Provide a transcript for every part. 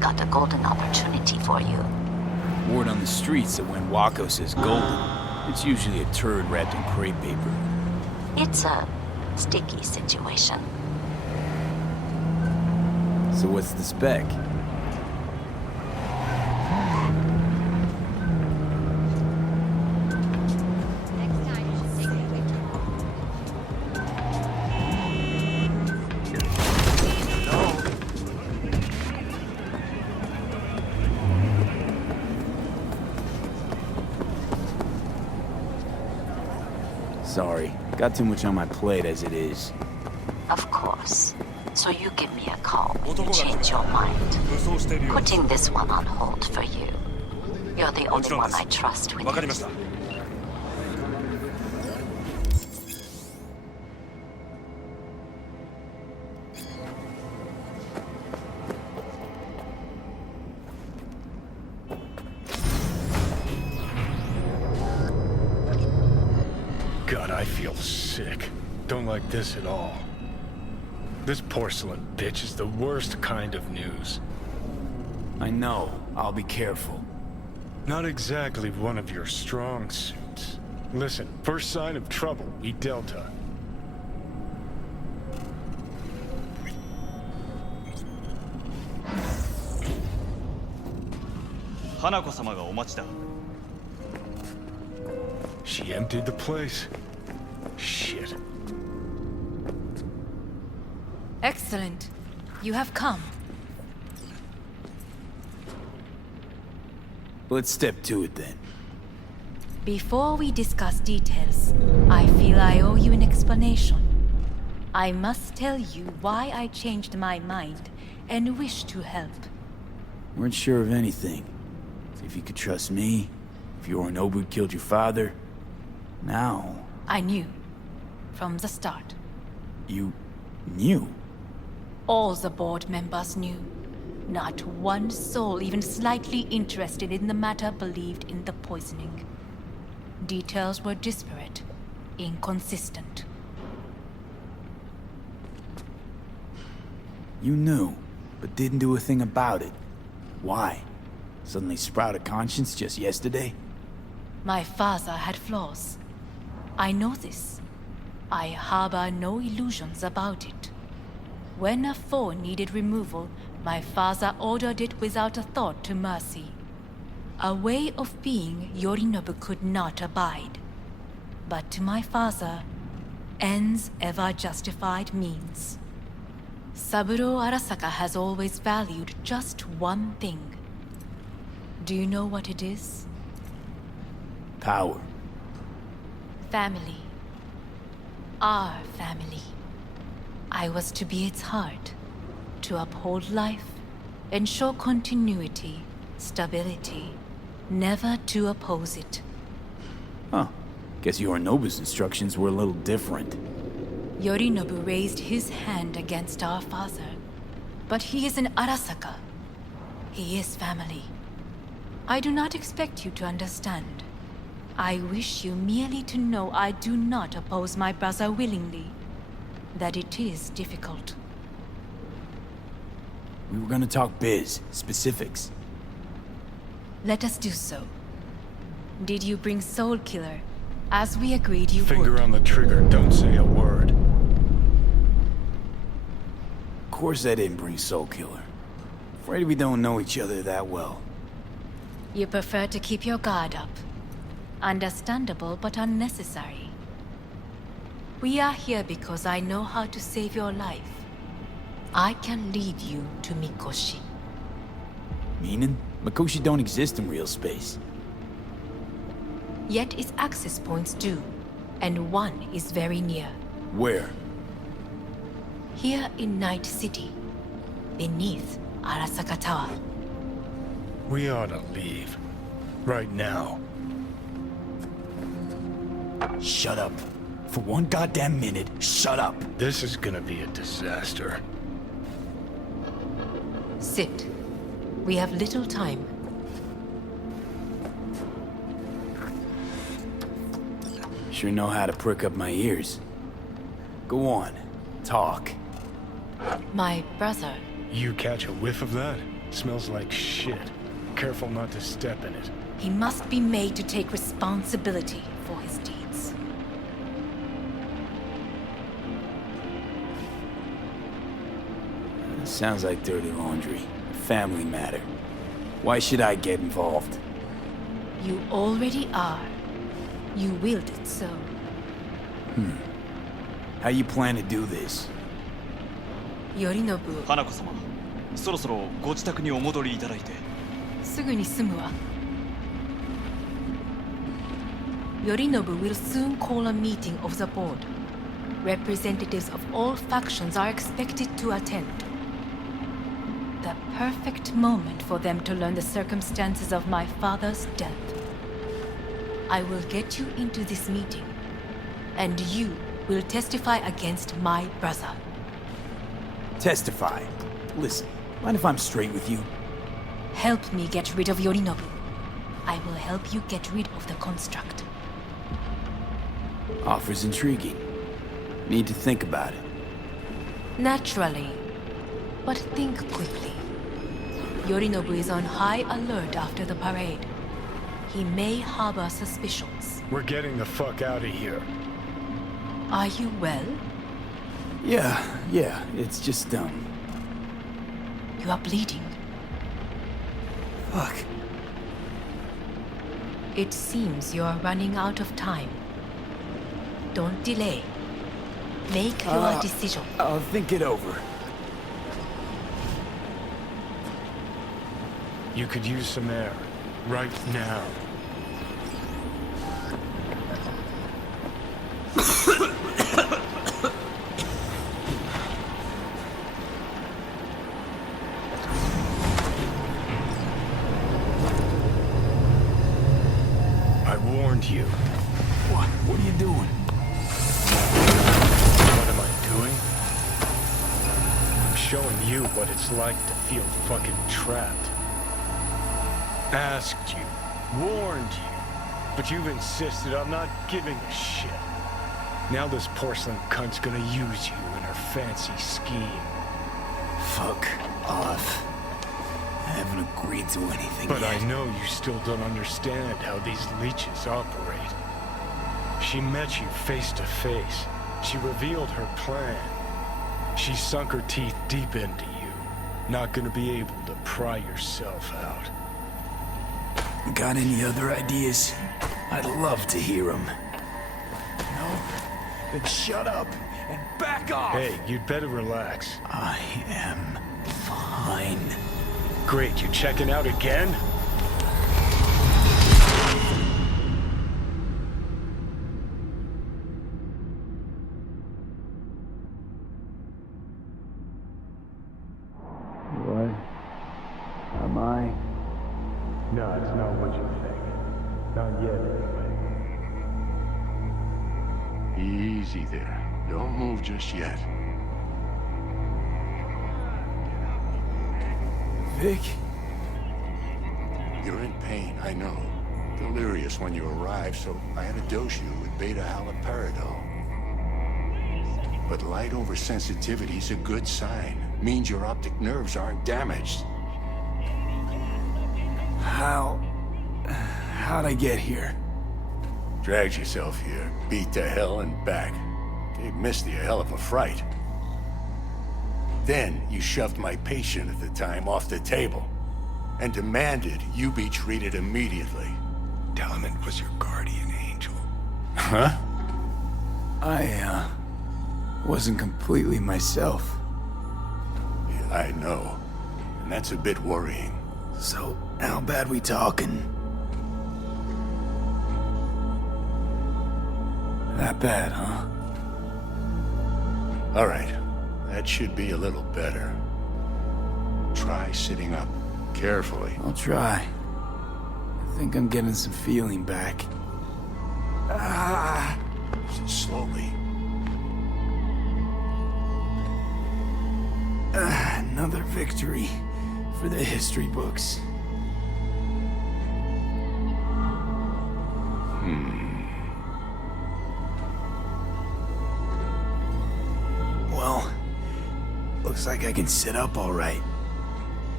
Got a golden opportunity for you. Word on the streets that when Wako says golden, it's usually a turd wrapped in crepe paper. It's a sticky situation. So what's the spec? Sorry, got too much on my plate as it is. Of course. So you give me a call when you change your mind. Putting this one on hold for you. You're the only one I trust with it. God, I feel sick. Don't like this at all. This porcelain bitch is the worst kind of news. I know. I'll be careful. Not exactly one of your strong suits. Listen, first sign of trouble, we Delta. She emptied the place. Shit. Excellent. You have come. Let's step to it then. Before we discuss details, I feel I owe you an explanation. I must tell you why I changed my mind and wish to help. Weren't sure of anything. If you could trust me, if Yorinobu killed your father. Now... I knew. From the start. You... knew? All the board members knew. Not one soul even slightly interested in the matter believed in the poisoning. Details were disparate, inconsistent. You knew, but didn't do a thing about it. Why? Suddenly sprout a conscience just yesterday? My father had flaws. I know this. I harbor no illusions about it. When a foe needed removal, my father ordered it without a thought to mercy. A way of being Yorinobu could not abide. But to my father, ends ever justified means. Saburo Arasaka has always valued just one thing. Do you know what it is? Power. Family. Our family. I was to be its heart, to uphold life, ensure continuity, stability, never to oppose it. Huh. Guess Yorinobu's instructions were a little different. Yorinobu raised his hand against our father, but he is an Arasaka. He is family. I do not expect you to understand. I wish you merely to know I do not oppose my brother willingly, that it is difficult. We were gonna talk biz, specifics. Let us do so. Did you bring Soul Killer, as we agreed you Finger would? on the trigger, don't say a word. Of course I didn't bring Soul Killer. Afraid we don't know each other that well. You prefer to keep your guard up. Understandable, but unnecessary. We are here because I know how to save your life. I can lead you to Mikoshi. Meaning? Mikoshi don't exist in real space. Yet its access points do, and one is very near. Where? Here in Night City, beneath Arasaka Tower. We ought to leave. Right now. Shut up. For one goddamn minute, shut up. This is gonna be a disaster. Sit. We have little time. Sure know how to prick up my ears. Go on, talk. My brother. You catch a whiff of that? Smells like shit. Careful not to step in it. He must be made to take responsibility for his deeds. Sounds like dirty laundry. A family matter. Why should I get involved? You already are. You willed it so. How you plan to do this? Yorinobu, 花子様、そろそろご自宅にお戻りいただいて。すぐに済むわ。Yorinobu will soon call a meeting of the board. Representatives of all factions are expected to attend. The perfect moment for them to learn the circumstances of my father's death. I will get you into this meeting, and you will testify against my brother. Testify. Listen, mind if I'm straight with you? Help me get rid of Yorinobu. I will help you get rid of the construct. Offer's intriguing. Need to think about it. Naturally. But think quickly. Yorinobu is on high alert after the parade. He may harbor suspicions. We're getting the fuck out of here. Are you well? Yeah, it's just, You are bleeding. Fuck. It seems you are running out of time. Don't delay. Make your decision. I'll think it over. You could use some air. Right now. I warned you. What are you doing? What am I doing? I'm showing you what it's like to feel fucking trapped. Asked you, warned you, but you've insisted on not giving a shit. Now this porcelain cunt's gonna use you in her fancy scheme. Fuck off. I haven't agreed to anything But yet. I know you still don't understand how these leeches operate. She met you face to face. She revealed her plan. She sunk her teeth deep into you. Not gonna be able to pry yourself out. Got any other ideas? I'd love to hear them. No? Then shut up and back off! Hey, you'd better relax. I am fine. Great, you checking out again? What am I? No, it's not what you think. Not yet, anyway. Easy there. Don't move just yet. Vic? You're in pain, I know. Delirious when you arrived, so I had to dose you with beta-haloperidol. But light oversensitivity's a good sign. Means your optic nerves aren't damaged. How'd I get here? Dragged yourself here, beat to hell and back. Gave Misty a hell of a fright. Then you shoved my patient at the time off the table and demanded you be treated immediately. Tell him it was your guardian angel. Huh? I wasn't completely myself. Yeah, I know. And that's a bit worrying. So, how bad we talking? That bad, huh? All right. That should be a little better. Try sitting up. Carefully. I'll try. I think I'm getting some feeling back. Slowly. Another victory for the history books. Well, looks like I can sit up all right.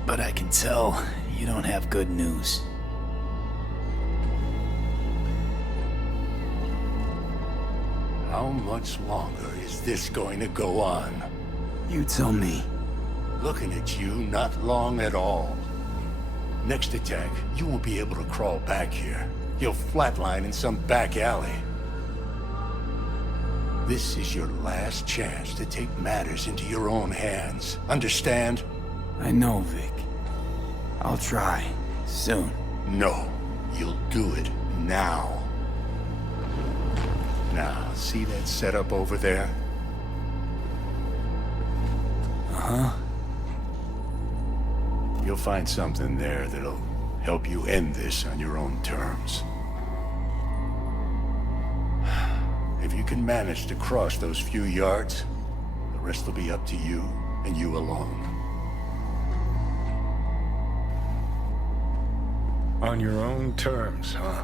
But I can tell you don't have good news. How much longer is this going to go on? You tell me. Looking at you, not long at all. Next attack, you won't be able to crawl back here. You'll flatline in some back alley. This is your last chance to take matters into your own hands. Understand? I know, Vic. I'll try. Soon. No. You'll do it now. Now, see that setup over there? Uh-huh. You'll find something there that'll help you end this on your own terms. If you can manage to cross those few yards, the rest will be up to you and you alone. On your own terms, huh?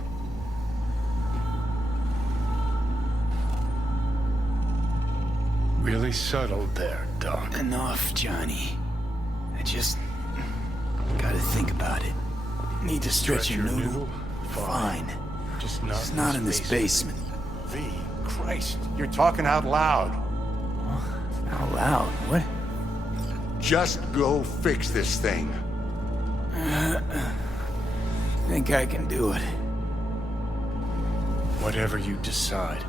Really settled there, Doc. Enough, Johnny. I just gotta think about it. Need to stretch your noodle? Fine. Just It's not in this basement. V, Christ, you're talking out loud. Out loud? What? Just go fix this thing. Think I can do it. Whatever you decide.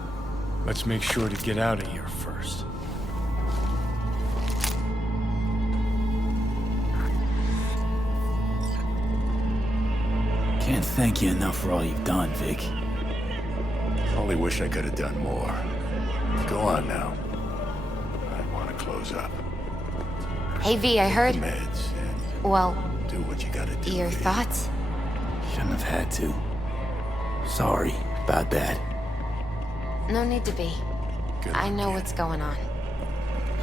Let's make sure to get out of here first. Can't thank you enough for all you've done, Vic. Only wish I could have done more. Go on now. I want to close up. Hey V, I heard. Meds and Well, do what you gotta do. your V. thoughts? Shouldn't have had to. Sorry about that. No need to be. Good I know kid. what's going on.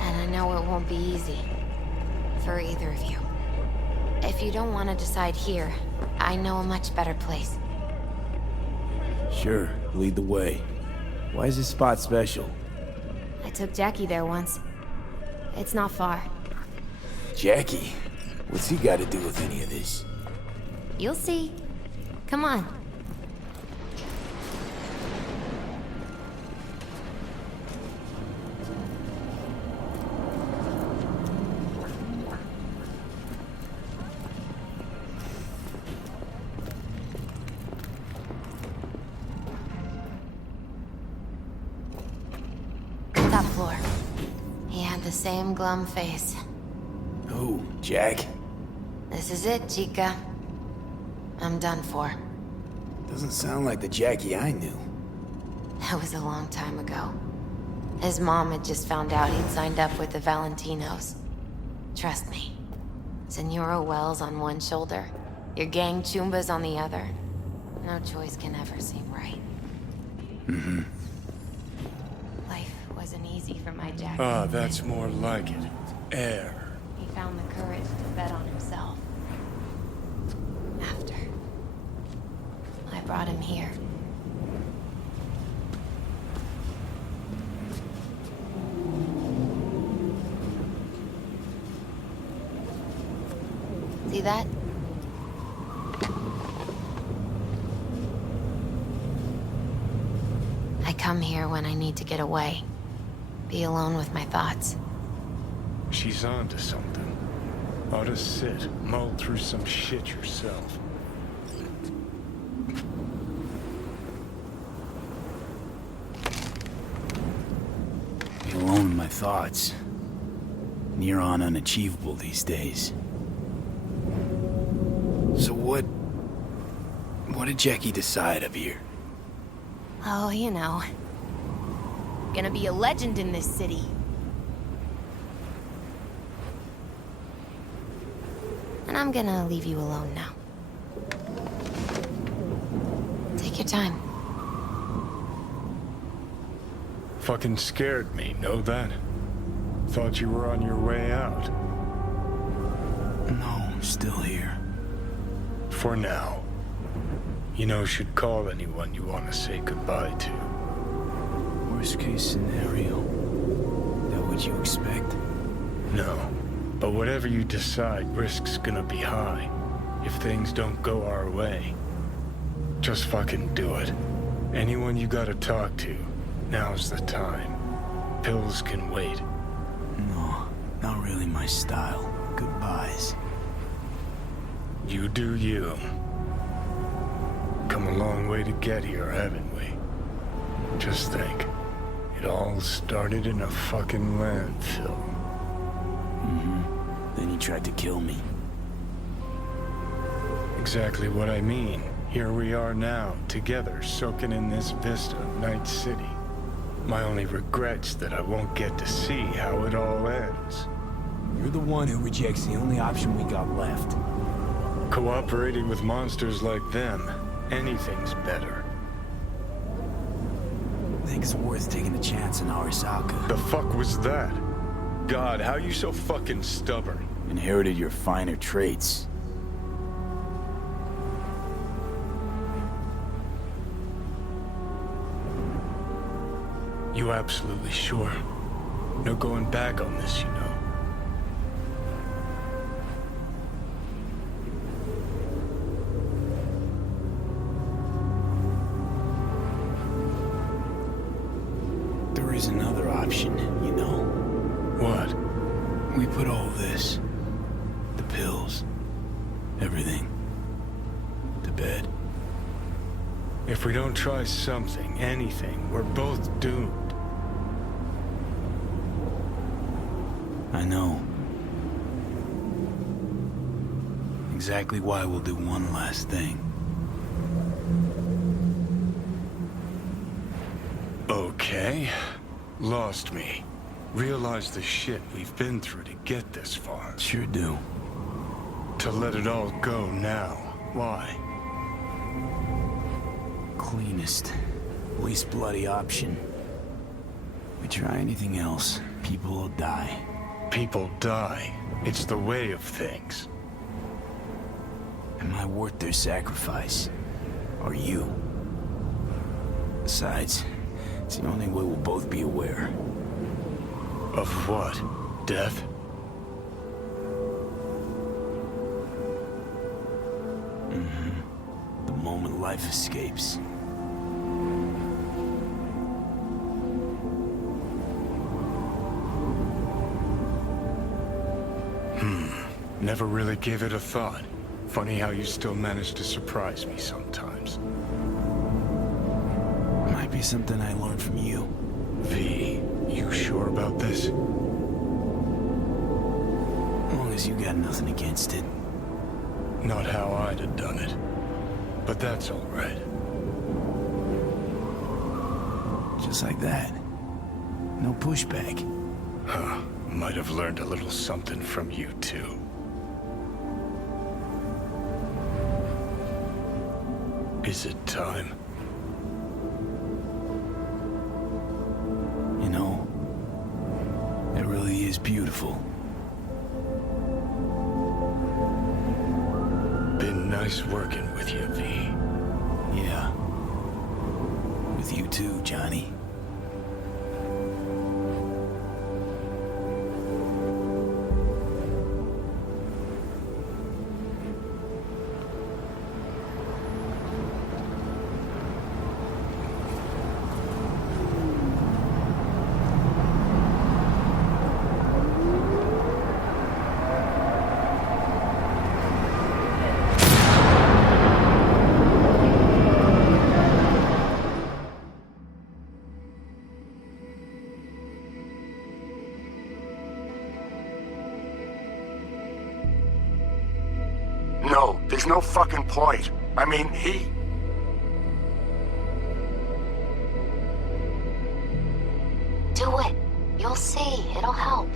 And I know it won't be easy. For either of you. If you don't want to decide here, I know a much better place. Sure, lead the way. Why is this spot special? I took Jackie there once. It's not far. Jackie? What's he got to do with any of this? You'll see. Come on. before. He had the same glum face. Who, Jack? This is it, Chica. I'm done for. Doesn't sound like the Jackie I knew. That was a long time ago. His mom had just found out he'd signed up with the Valentinos. Trust me. Senora Wells on one shoulder, your gang Chumbas on the other. No choice can ever seem right. Mm-hmm. Life wasn't easy for my Jack. Ah, that's more like it. Air. He found the courage to bet on himself. After I brought him here. See that? I come here when I need to get away. Be alone with my thoughts. She's onto something. Ought to sit, mull through some shit yourself. Be alone with my thoughts. Near on unachievable these days. So what did Jackie decide up here? Oh, you know. Gonna be a legend in this city. And I'm gonna leave you alone now. Take your time. Fucking scared me, know that? Thought you were on your way out. No, I'm still here. For now. You know, should call anyone you want to say goodbye to. Worst case scenario. That what you expect? No. But whatever you decide, risk's gonna be high. If things don't go our way. Just fucking do it. Anyone you gotta talk to, now's the time. Pills can wait. No, not really my style. Goodbyes. You do you. Come a long way to get here, haven't we? Just think. It all started in a fucking landfill. Mm-hmm. Then he tried to kill me. Exactly what I mean. Here we are now, together, soaking in this vista of Night City. My only regret's that I won't get to see how it all ends. You're the one who rejects the only option we got left. Cooperating with monsters like them, anything's better. Think it's worth taking a chance in Arasaka. The fuck was that? God, how you so fucking stubborn? Inherited your finer traits. You absolutely sure? No going back on this, you know. There is another option, you know. What? We put all this, the pills, everything, to bed. If we don't try something, anything, we're both doomed. I know. Exactly why we'll do one last thing. Okay. Lost me. Realize the shit we've been through to get this far. Sure do. To let it all go now. Why? Cleanest, least bloody option. We try anything else, people will die. People die. It's the way of things. Am I worth their sacrifice? Or you? Besides, it's the only way we'll both be aware. Of what? Death? Mm-hmm. The moment life escapes. Never really gave it a thought. Funny how you still manage to surprise me sometimes. Might be something I learned from you. V, You sure about this? As long as you got nothing against it. Not how I'd have done it. But that's all right. Just like that. No pushback. Huh. Might have learned a little something from you, too. Is it time? You know, it really is beautiful. Been nice working with you, V. Yeah. With you too, Johnny. No, there's no fucking point. I mean, he... Do it. You'll see. It'll help.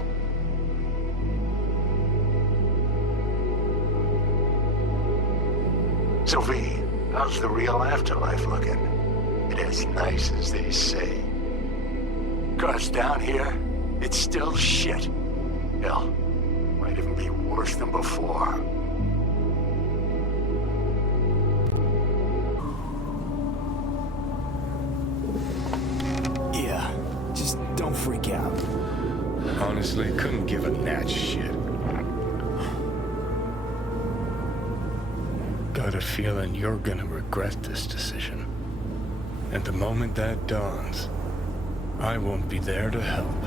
Sophie, how's the real afterlife looking? It as nice as they say. 'Cause down here, it's still shit. Hell, might even be worse than before. Yeah, just don't freak out. Honestly, couldn't give a gnat's shit. Got a feeling you're gonna regret this decision. And the moment that dawns, I won't be there to help.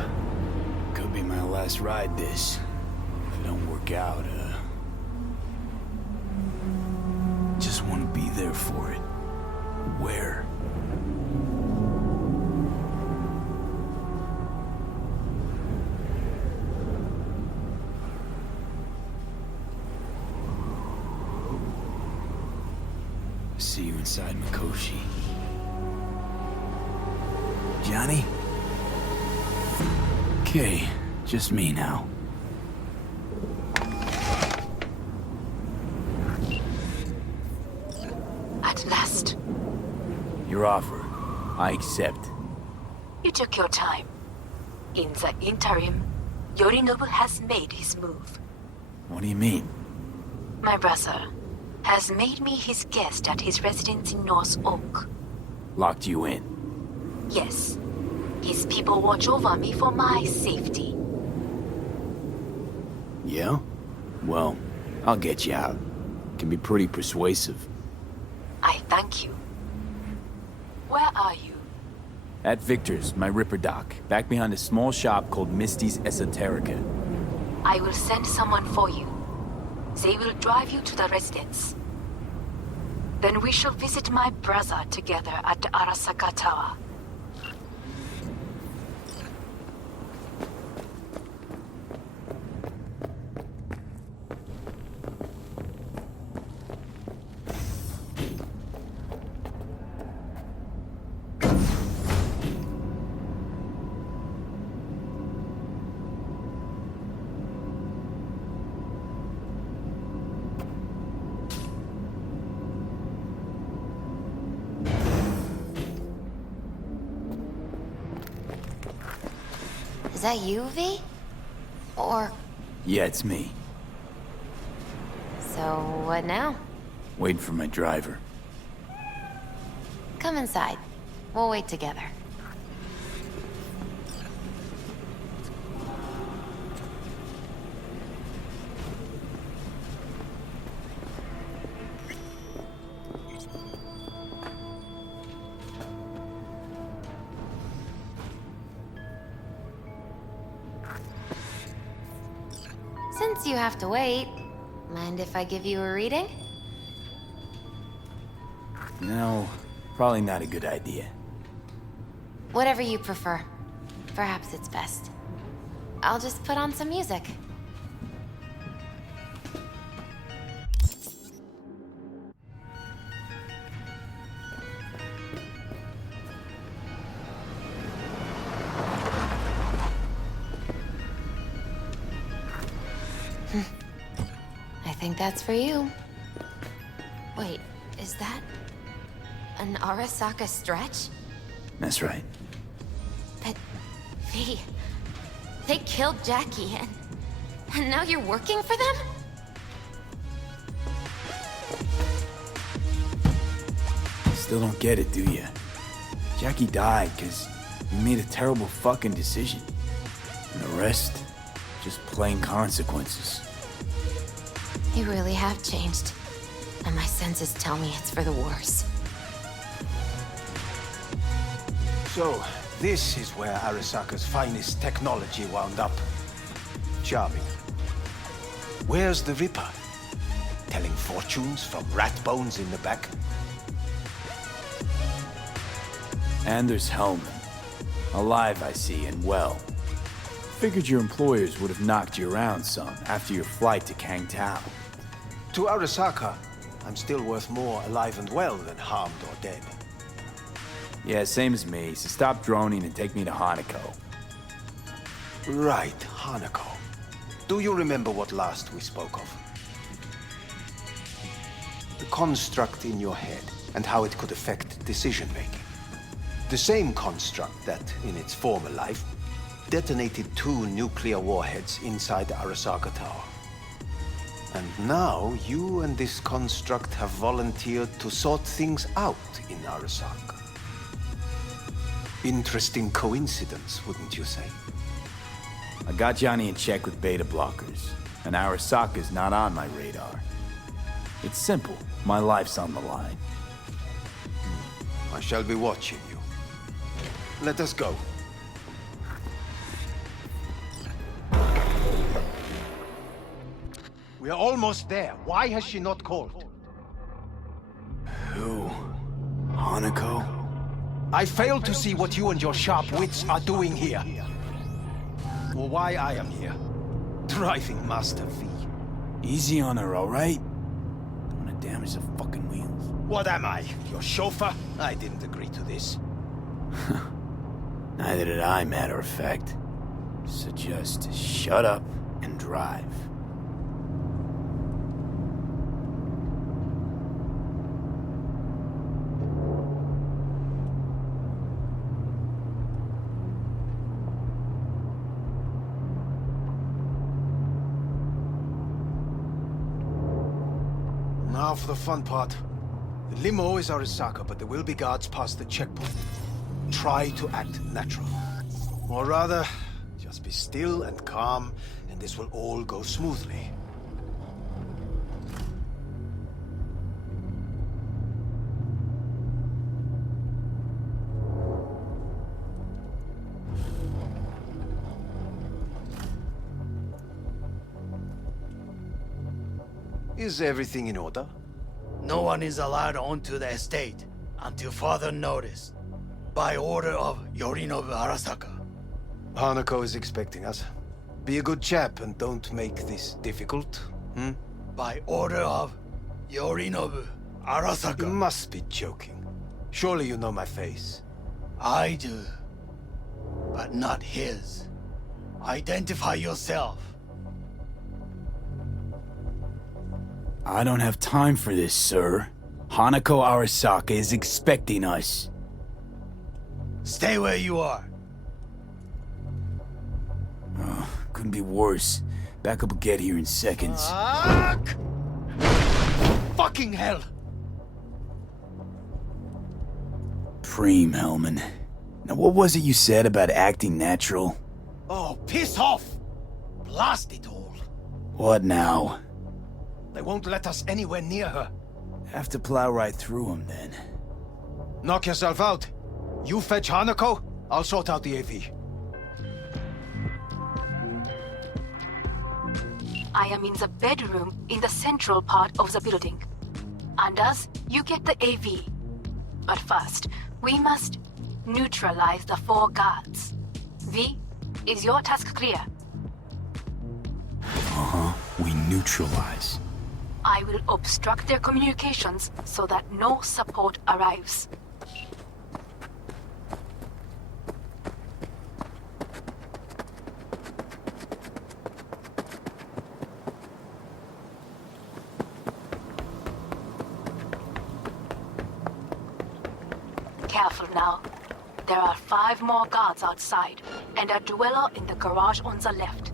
Could be my last ride this. If it don't work out, just want to be there for it. Where? See you inside Mikoshi. Johnny? Okay, just me now. At last. Your offer. I accept. You took your time. In the interim, Yorinobu has made his move. What do you mean? My brother has made me his guest at his residence in North Oak. Locked you in. Yes. His people watch over me for my safety. Yeah? Well, I'll get you out. Can be pretty persuasive. I thank you. Where are you? At Victor's, my Ripper Dock, back behind a small shop called Misty's Esoterica. I will send someone for you. They will drive you to the residence. Then we shall visit my brother together at the Arasaka Tower. Is that you, V? Or... Yeah, it's me. So, what now? Waiting for my driver. Come inside. We'll wait together. Since you have to wait, mind if I give you a reading? No, probably not a good idea. Whatever you prefer. Perhaps it's best. I'll just put on some music. I think that's for you. Wait, is that an Arasaka stretch? That's right. But they killed Jackie and now you're working for them? Still don't get it, do you? Jackie died because we made a terrible fucking decision. And the rest, just plain consequences. You really have changed. And my senses tell me it's for the worse. So, this is where Arasaka's finest technology wound up. Charming. Where's the Ripper? Telling fortunes from rat bones in the back? And there's Hellman. Alive, I see, and well. Figured your employers would have knocked you around some after your flight to Kangtao. To Arasaka, I'm still worth more alive and well than harmed or dead. Yeah, same as me, so stop droning and take me to Hanako. Right, Hanako. Do you remember what last we spoke of? The construct in your head and how it could affect decision-making. The same construct that, in its former life, detonated 2 nuclear warheads inside Arasaka Tower. And now, you and this construct have volunteered to sort things out in Arasaka. Interesting coincidence, wouldn't you say? I got Johnny in check with beta blockers, and Arasaka's not on my radar. It's simple. My life's on the line. I shall be watching you. Let us go. We are almost there. Why has she not called? Who? Hanako? I fail to see what you and your sharp wits are doing here. Or why I am here. Driving Master V. Easy on her, all right? Don't want to damage the fucking wheels. What am I? Your chauffeur? I didn't agree to this. Neither did I, matter of fact. So just shut up and drive. Now for the fun part. The limo is Arasaka, but there will be guards past the checkpoint. Try to act natural. Or rather, just be still and calm, and this will all go smoothly. Is everything in order? No one is allowed onto the estate until further notice. By order of Yorinobu Arasaka. Hanako is expecting us. Be a good chap and don't make this difficult, By order of Yorinobu Arasaka. You must be joking. Surely you know my face. I do. But not his. Identify yourself. I don't have time for this, sir. Hanako Arasaka is expecting us. Stay where you are. Couldn't be worse. Backup will get here in seconds. Fuck! Fucking hell! Preem, Hellman. Now what was it you said about acting natural? Oh, piss off! Blast it all. What now? They won't let us anywhere near her. Have to plow right through them, then. Knock yourself out. You fetch Hanako, I'll sort out the AV. I am in the bedroom in the central part of the building. Anders, you get the AV. But first, we must neutralize the 4 guards. V, is your task clear? We neutralize. I will obstruct their communications so that no support arrives. Careful now. There are 5 more guards outside, and a dweller in the garage on the left.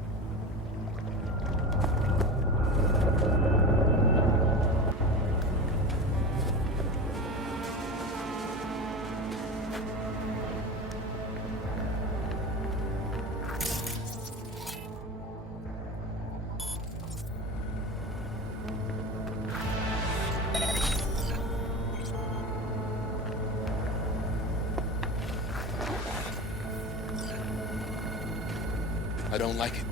I don't like it.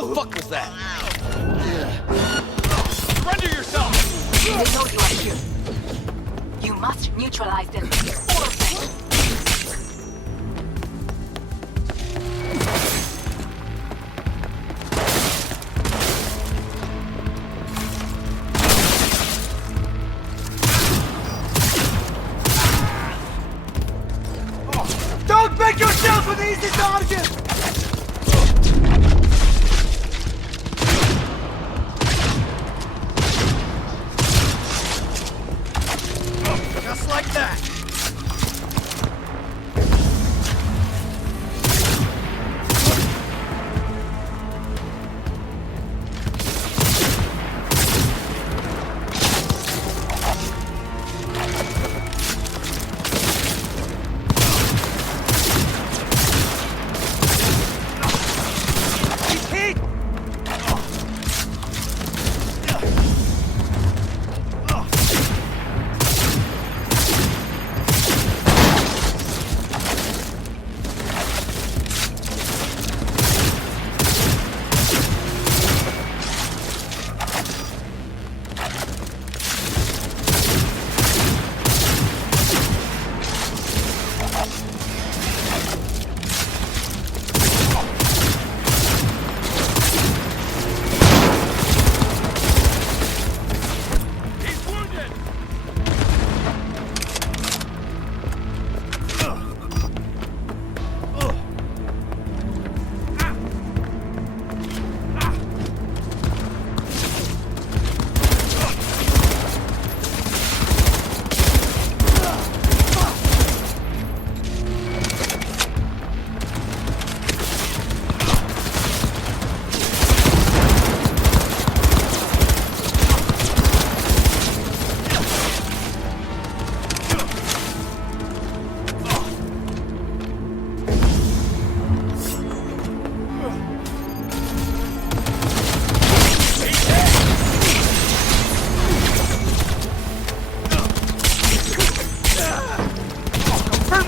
The fuck was that? Surrender yourself! They know you are here. You must neutralize them. All of them. Don't make yourself an easy target! Just like that!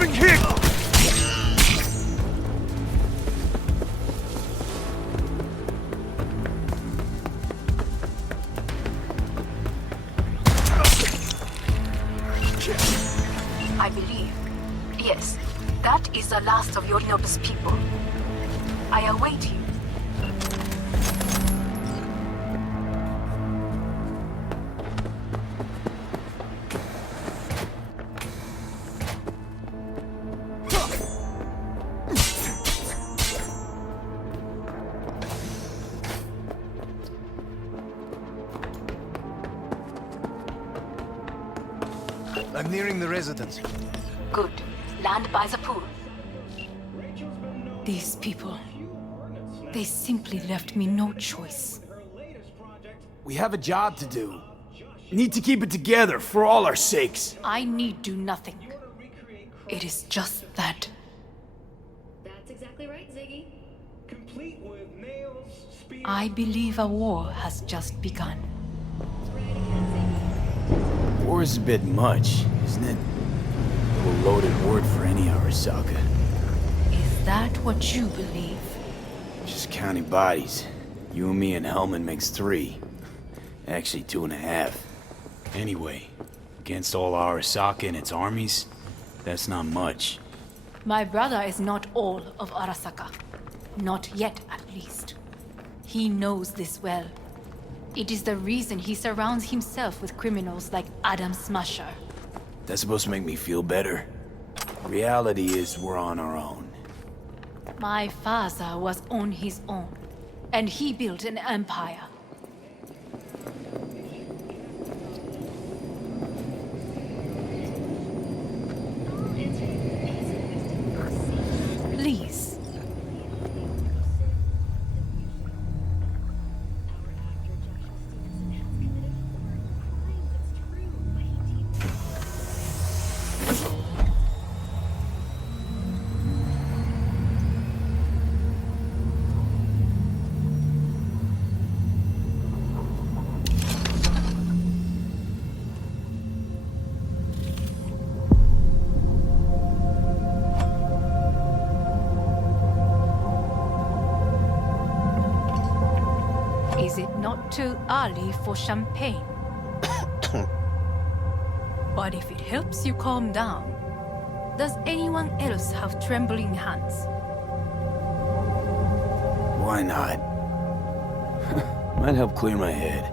Moving here! I believe. Yes, that is the last of Yorinobu's people. I await you. I'm nearing the residence. Good. Land by the pool. These people. They simply left me no choice. We have a job to do. Need to keep it together for all our sakes. I need do nothing. It is just that. That's exactly right, Ziggy. Complete with nails, spears. I believe a war has just begun. War is a bit much, isn't it? A loaded word for any Arasaka. Is that what you believe? Just counting bodies. You and me and Hellman makes 3. Actually 2.5. Anyway, against all Arasaka and its armies, that's not much. My brother is not all of Arasaka. Not yet, at least. He knows this well. It is the reason he surrounds himself with criminals like Adam Smasher. That's supposed to make me feel better. Reality is we're on our own. My father was on his own, and he built an empire. Please. Is it not too early for champagne? But if it helps you calm down, does anyone else have trembling hands? Why not? Might help clear my head.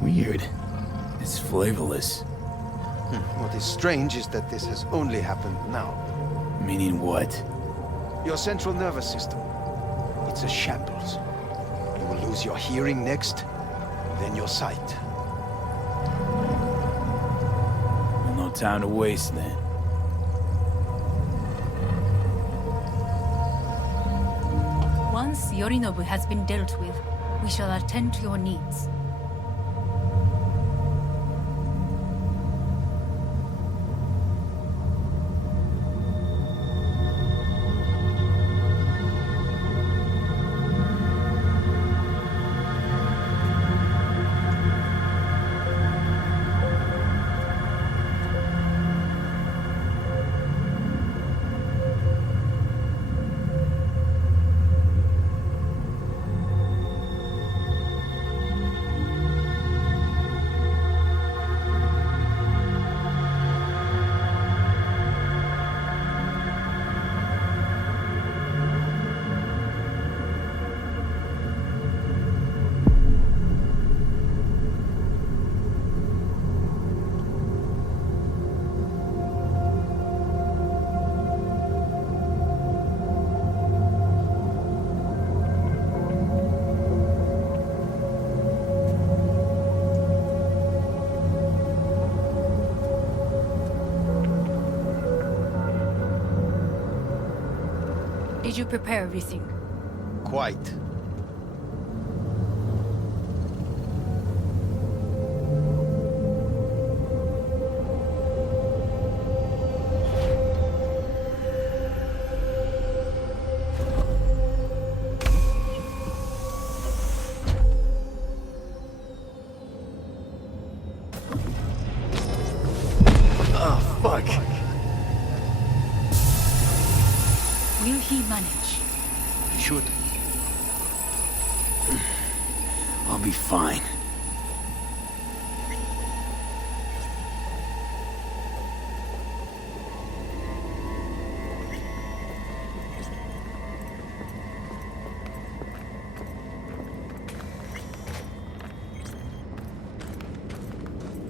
Weird. It's flavorless. What is strange is that this has only happened now. Meaning what? Your central nervous system. It's a shambles. You will lose your hearing next, then your sight. Well, no time to waste then. Once Yorinobu has been dealt with, we shall attend to your needs. Did you prepare everything? Quite. I'll be fine.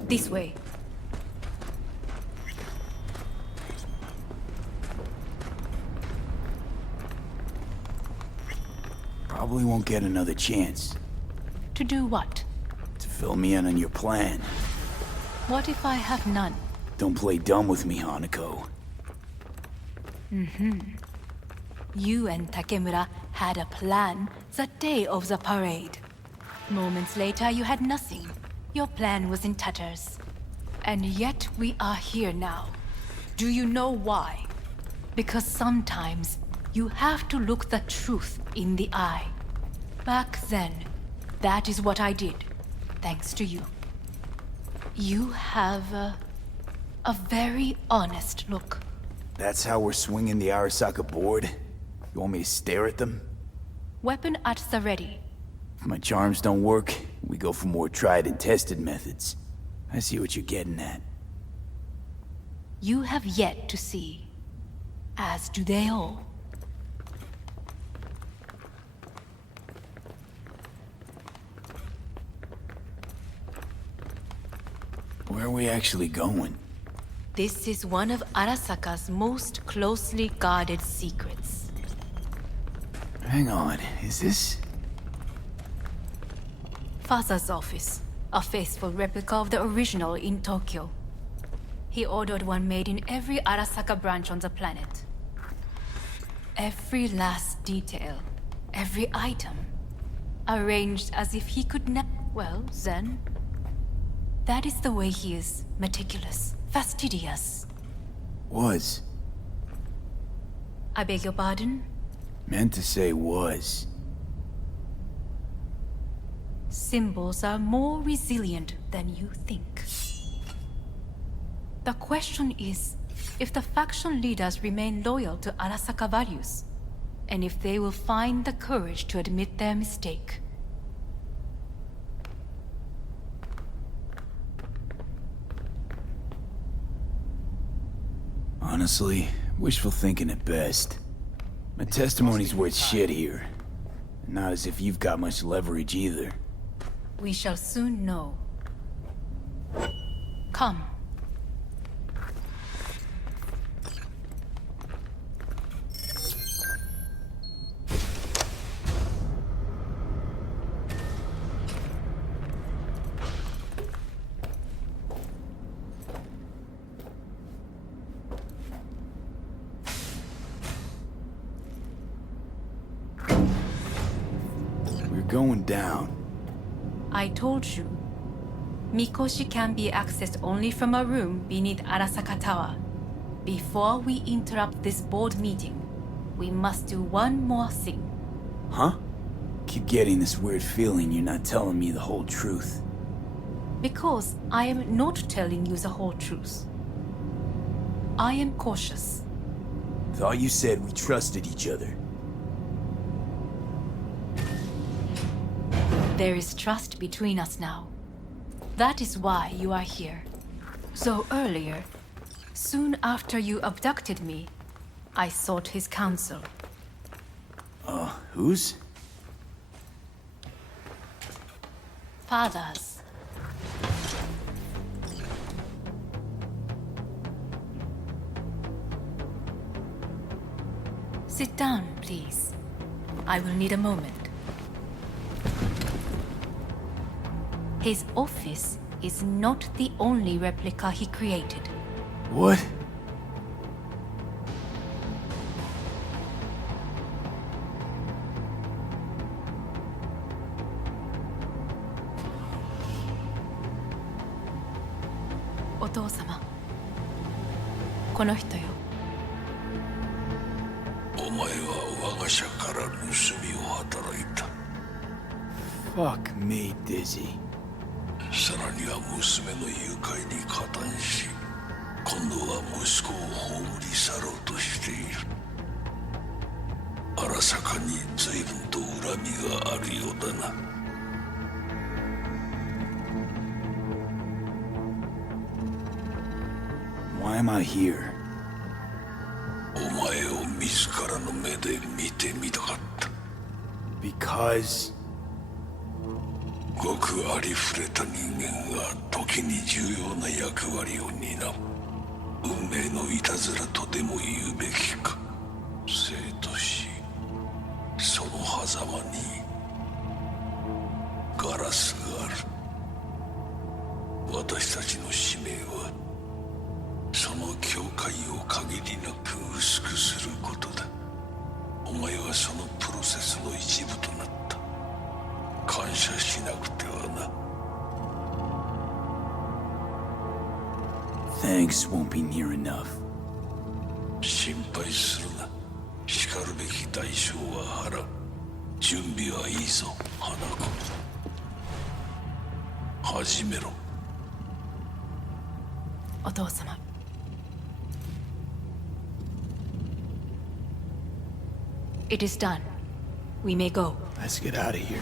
This way. Probably won't get another chance. To do what? To fill me in on your plan. What if I have none? Don't play dumb with me, Hanako. You and Takemura had a plan the day of the parade. Moments later, you had nothing. Your plan was in tatters. And yet we are here now. Do you know why? Because sometimes you have to look the truth in the eye. Back then, that is what I did, thanks to you. You have a very honest look. That's how we're swinging the Arasaka board? You want me to stare at them? Weapon at the ready. If my charms don't work, we go for more tried and tested methods. I see what you're getting at. You have yet to see, as do they all. Where are we actually going? This is one of Arasaka's most closely guarded secrets. Hang on, is this... Father's office, a faithful replica of the original in Tokyo. He ordered one made in every Arasaka branch on the planet. Every last detail, every item, arranged as if he could well, then... That is the way he is. Meticulous, fastidious. Was. I beg your pardon? Meant to say was. Symbols are more resilient than you think. The question is, if the faction leaders remain loyal to Arasaka values, and if they will find the courage to admit their mistake. Honestly, wishful thinking at best. My testimony's worth shit here. Not as if you've got much leverage either. We shall soon know. Come. We're going down. I told you. Mikoshi can be accessed only from a room beneath Arasaka Tower. Before we interrupt this board meeting, we must do one more thing. Huh? Keep getting this weird feeling you're not telling me the whole truth. Because I am not telling you the whole truth. I am cautious. Thought you said we trusted each other. There is trust between us now. That is why you are here. So earlier, soon after you abducted me, I sought his counsel. Whose? Father's. Sit down, please. I will need a moment. His office is not the only replica he created. What? Otou-sama. この人よ。お前は我が社から盗みを働いた。Fuck me, Dizzy. さらには娘の誘拐に加担し、今度は息子を葬り去ろうとしている。荒坂に随分と恨みがあるようだな。Why am I here? お前を自らの目で見てみたかった。Because... ごくありふれた人間が時に重要な役割を担う。運命のいたずらとでも言うべきか。生と死、その狭間にガラスがある。私たちの使命はその境界を限りなく薄くすることだ。お前はそのプロセスの一部となった。感謝しなくてはな。Thanks won't be near enough. 心配するな。しかるべき代償は払う。準備はいいぞ、花子。始めろ。お父様。It is done. We may go. Let's get out of here.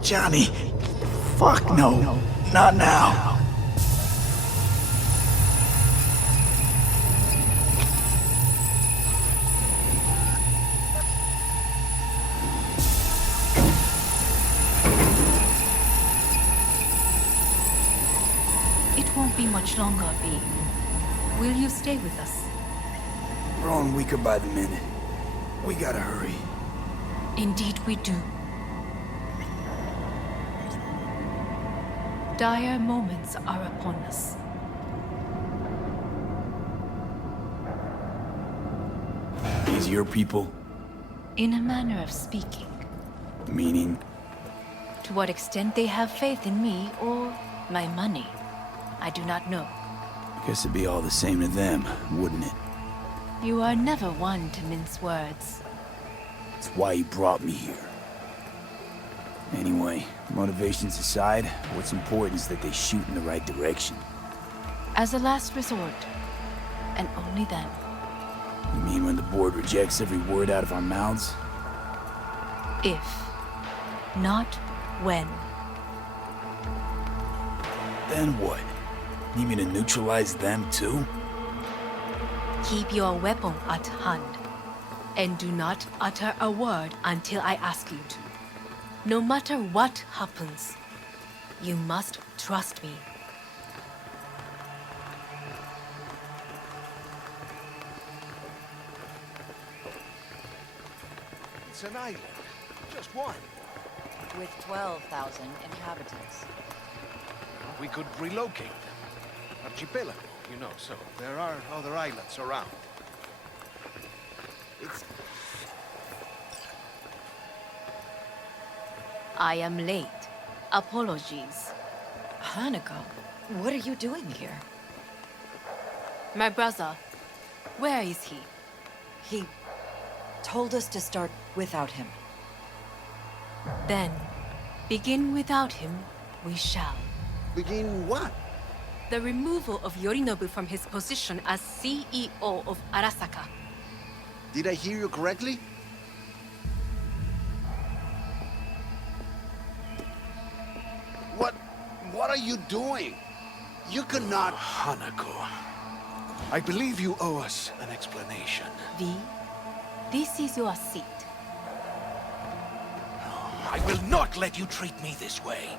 Johnny. Fuck no. Not now. It won't be much longer, V. Will you stay with us? Growing weaker by the minute. We gotta hurry. Indeed we do. Dire moments are upon us. These your people? In a manner of speaking. Meaning? To what extent they have faith in me or my money, I do not know. Guess it'd be all the same to them, wouldn't it? You are never one to mince words. It's why you brought me here. Anyway, motivations aside, what's important is that they shoot in the right direction. As a last resort, and only then. You mean when the board rejects every word out of our mouths? If, not when. Then what? Need me to neutralize them too? Keep your weapon at hand, and do not utter a word until I ask you to. No matter what happens, you must trust me. It's an island. Just one. With 12,000 inhabitants. We could relocate them. Archipelago, you know, so there are other islands around. It's... I am late. Apologies. Hanako, what are you doing here? My brother, where is he? He told us to start without him. Then, begin without him, we shall. Begin what? The removal of Yorinobu from his position as CEO of Arasaka. Did I hear you correctly? What are you doing? You cannot... Hanako, I believe you owe us an explanation. V, this is your seat. I will not let you treat me this way.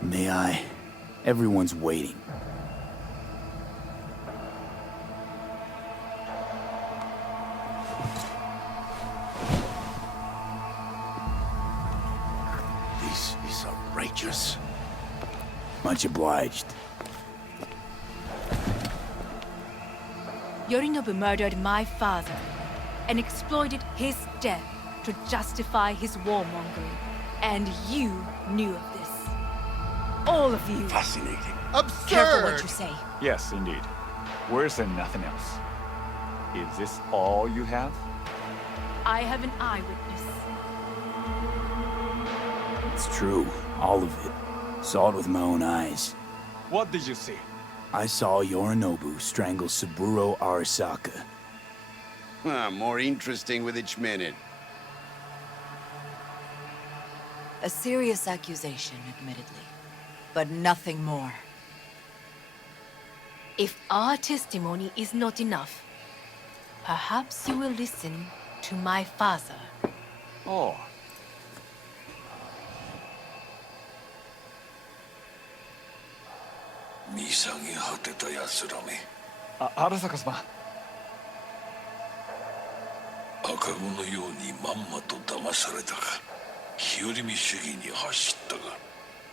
May I? Everyone's waiting. This is outrageous. Much obliged. Yorinobu murdered my father and exploited his death to justify his warmongering. And you knew of this. All of you. Fascinating. Absurd! Careful what you say. Yes, indeed. Worse than nothing else. Is this all you have? I have an eyewitness. It's true, all of it. Saw it with my own eyes. What did you see? I saw Yorinobu strangle Saburo Arasaka. More interesting with each minute. A serious accusation, admittedly, but nothing more. If our testimony is not enough, perhaps you will listen to my father. Oh. 미상이 헛되다 야스라메. 아라사카様. 赤子のようにまんまと騙されたが、日和見主義に走ったが、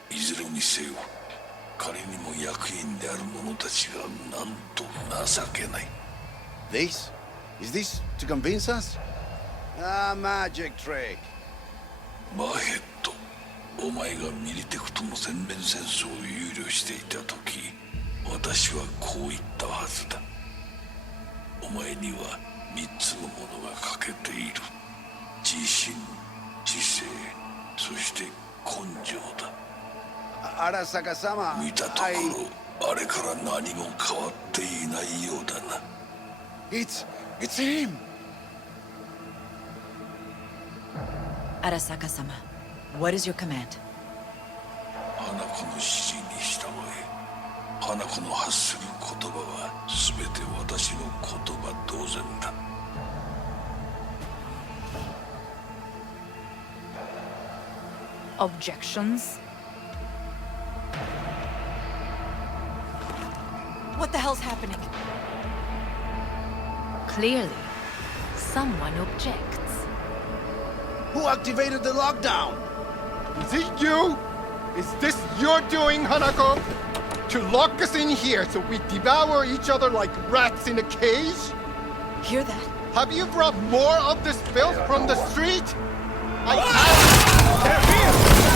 いずれにせよ、仮にも役員である者たちがなんと情けない。This? Is this to convince us? Ah, magic trick. マーヘッド、お前がミリテクとの全面戦争を憂慮していた時、私はこう言ったはずだ。お前には3つのものが欠けている。自信、知性、そして根性だ。Arasaka sama. 見たところ、あれから何も変わっていないようだな。It's him! Arasaka-sama, what is your command? 花子の指示に従え。花子の発する言葉は全て私の言葉同然だ。Objections? What the hell's happening? Clearly, someone objects. Who activated the lockdown? Is it you? Is this your doing, Hanako? To lock us in here so we devour each other like rats in a cage? Hear that? Have you brought more of this filth from the street? They're here!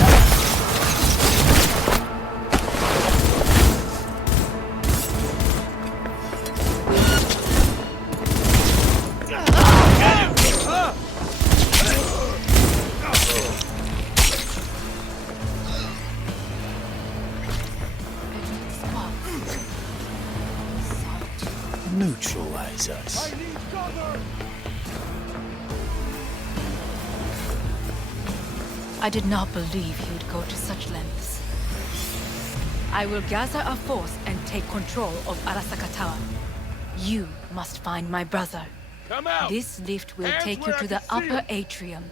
Neutralize us. I did not believe he would go to such lengths. I will gather a force and take control of Arasaka Tower. You must find my brother. Come out! This lift will Hands take you where I to the can see upper it. atrium.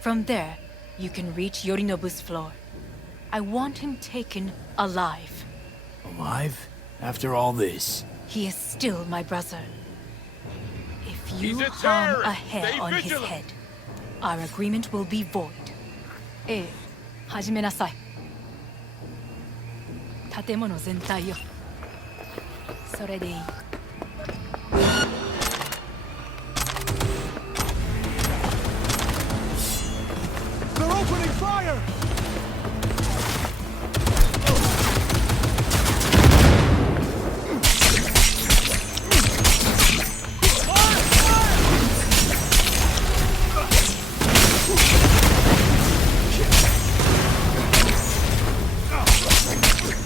From there, you can reach Yorinobu's floor. I want him taken alive. Alive? After all this? He is still my brother. If you He's a harm a terrorist. hair Stay on his vigilant. head, our agreement will be void. 始めなさい。建物全体よ。それでいい。They're opening fire!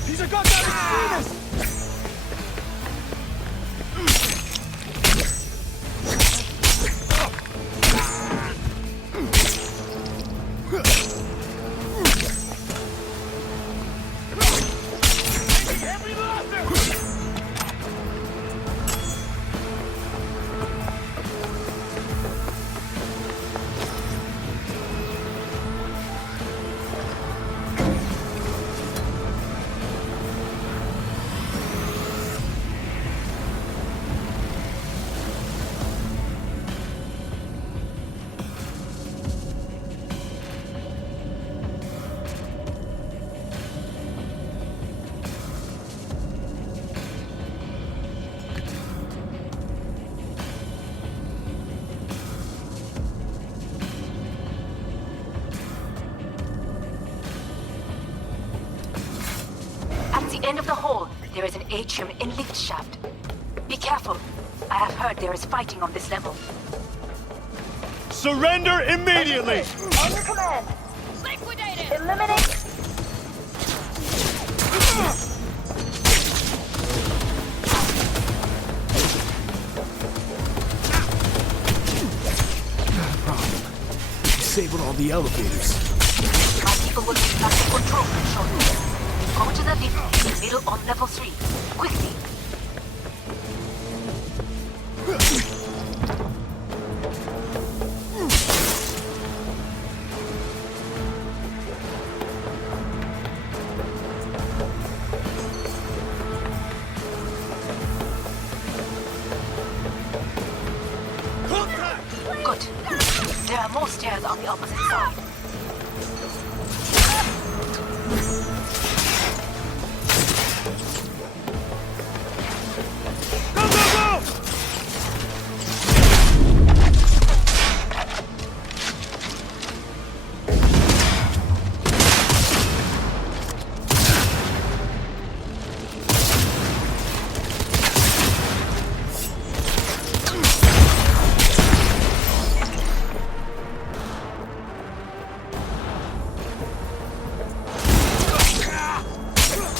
These are goddamn extremists! At the end of the hall, there is an atrium in lift shaft. Be careful. I have heard there is fighting on this level. Surrender immediately! Under command. Liquidate it! Eliminate. Disabled all the elevators. My people will be back to control room shortly. Go to the lift in the middle on level 3. Quickly. Good. There are more stairs on the opposite side.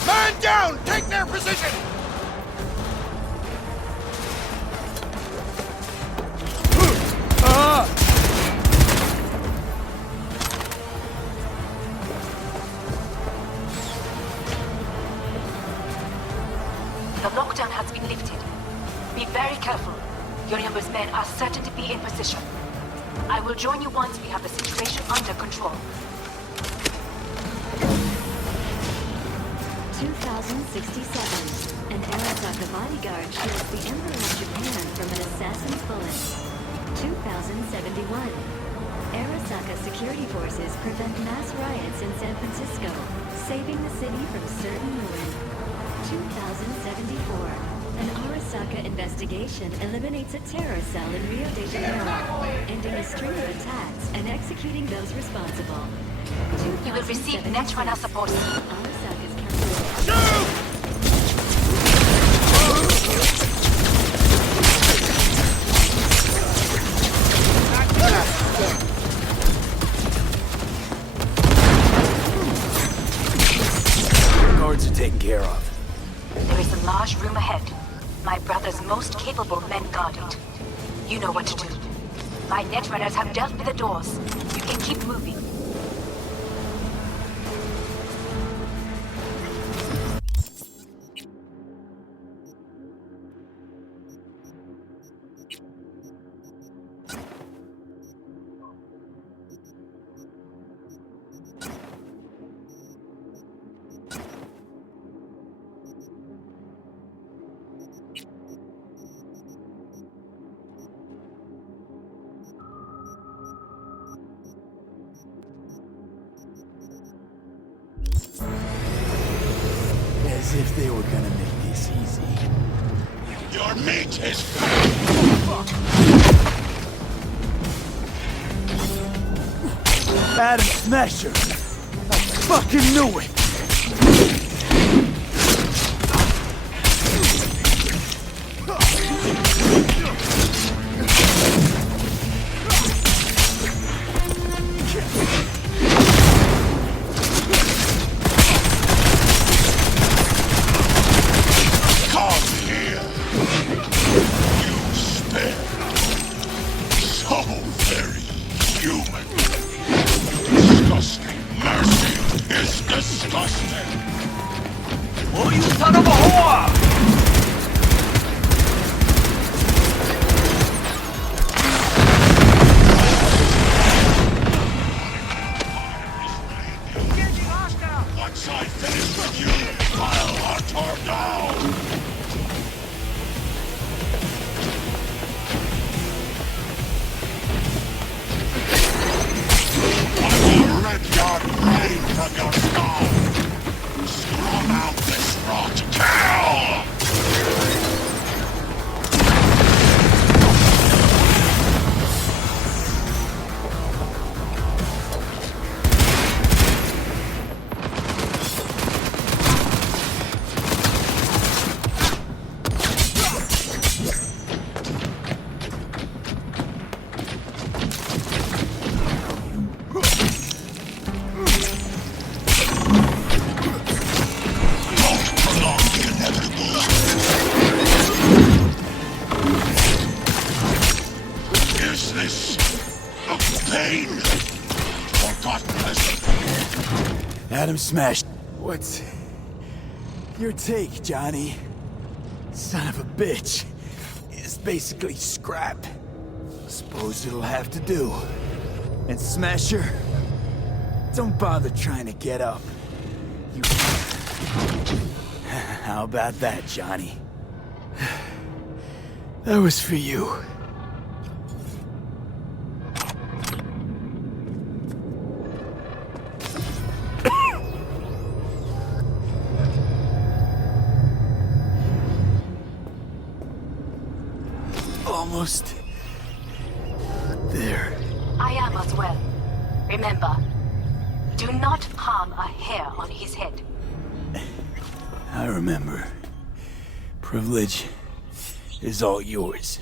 Man down! Take their position! The lockdown has been lifted. Be very careful. Yorinobu's men are certain to be in position. I will join you once we have the situation under control. 2067. An Arasaka bodyguard shields the Emperor of Japan from an assassin's bullet. 2071. Arasaka security forces prevent mass riots in San Francisco, saving the city from certain ruin. 2074. An Arasaka investigation eliminates a terror cell in Rio de Janeiro, ending a string of attacks and executing those responsible. You will receive Netrunner support. Arasaka's Guards are taken care of. There is a large room ahead. My brother's most capable men guard it. You know what to do. My Netrunners have dealt with the doors. You can keep moving. As if they were gonna make this easy. Your mate is Adam Smasher! I fucking knew it! Oh, you son of a whore! Once I finish with you, I'll hunt her down! I will rip your brain from your skull! Scrum out this rot kill! got him smashed. What's your take, Johnny? Son of a bitch. It's basically scrap. Suppose it'll have to do. And Smasher, don't bother trying to get up. You... How about that, Johnny? That was for you. Almost there. I am as well. Remember, do not harm a hair on his head. I remember. Privilege is all yours.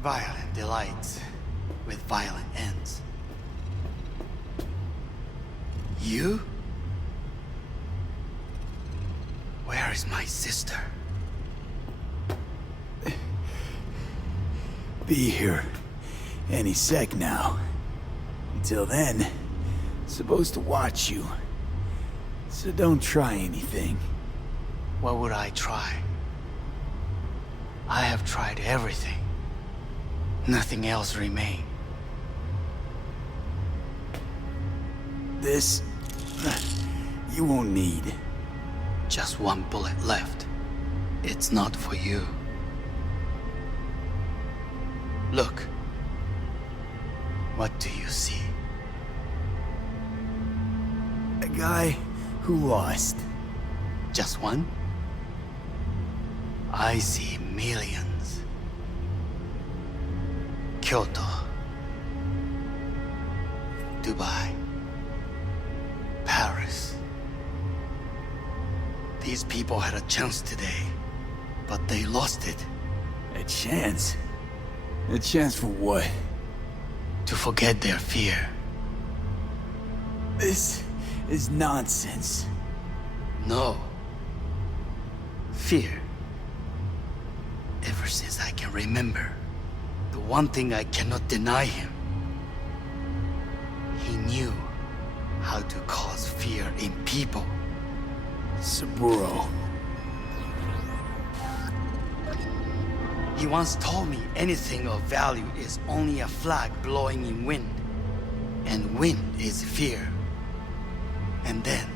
Violent delights with violent ends. You? Where is my sister? Be here any sec now. Until then, supposed to watch you. So don't try anything. What would I try? I have tried everything. Nothing else remains. This... you won't need. Just one bullet left. It's not for you. Look. What do you see? A guy who lost. Just one? I see millions. Kyoto. Dubai. Paris. These people had a chance today, but they lost it. A chance? A chance for what? To forget their fear. This is nonsense. No. Fear. Ever since I can remember, the one thing I cannot deny him. He knew how to cause fear in people. Saburo. He once told me anything of value is only a flag blowing in wind. And wind is fear. And then,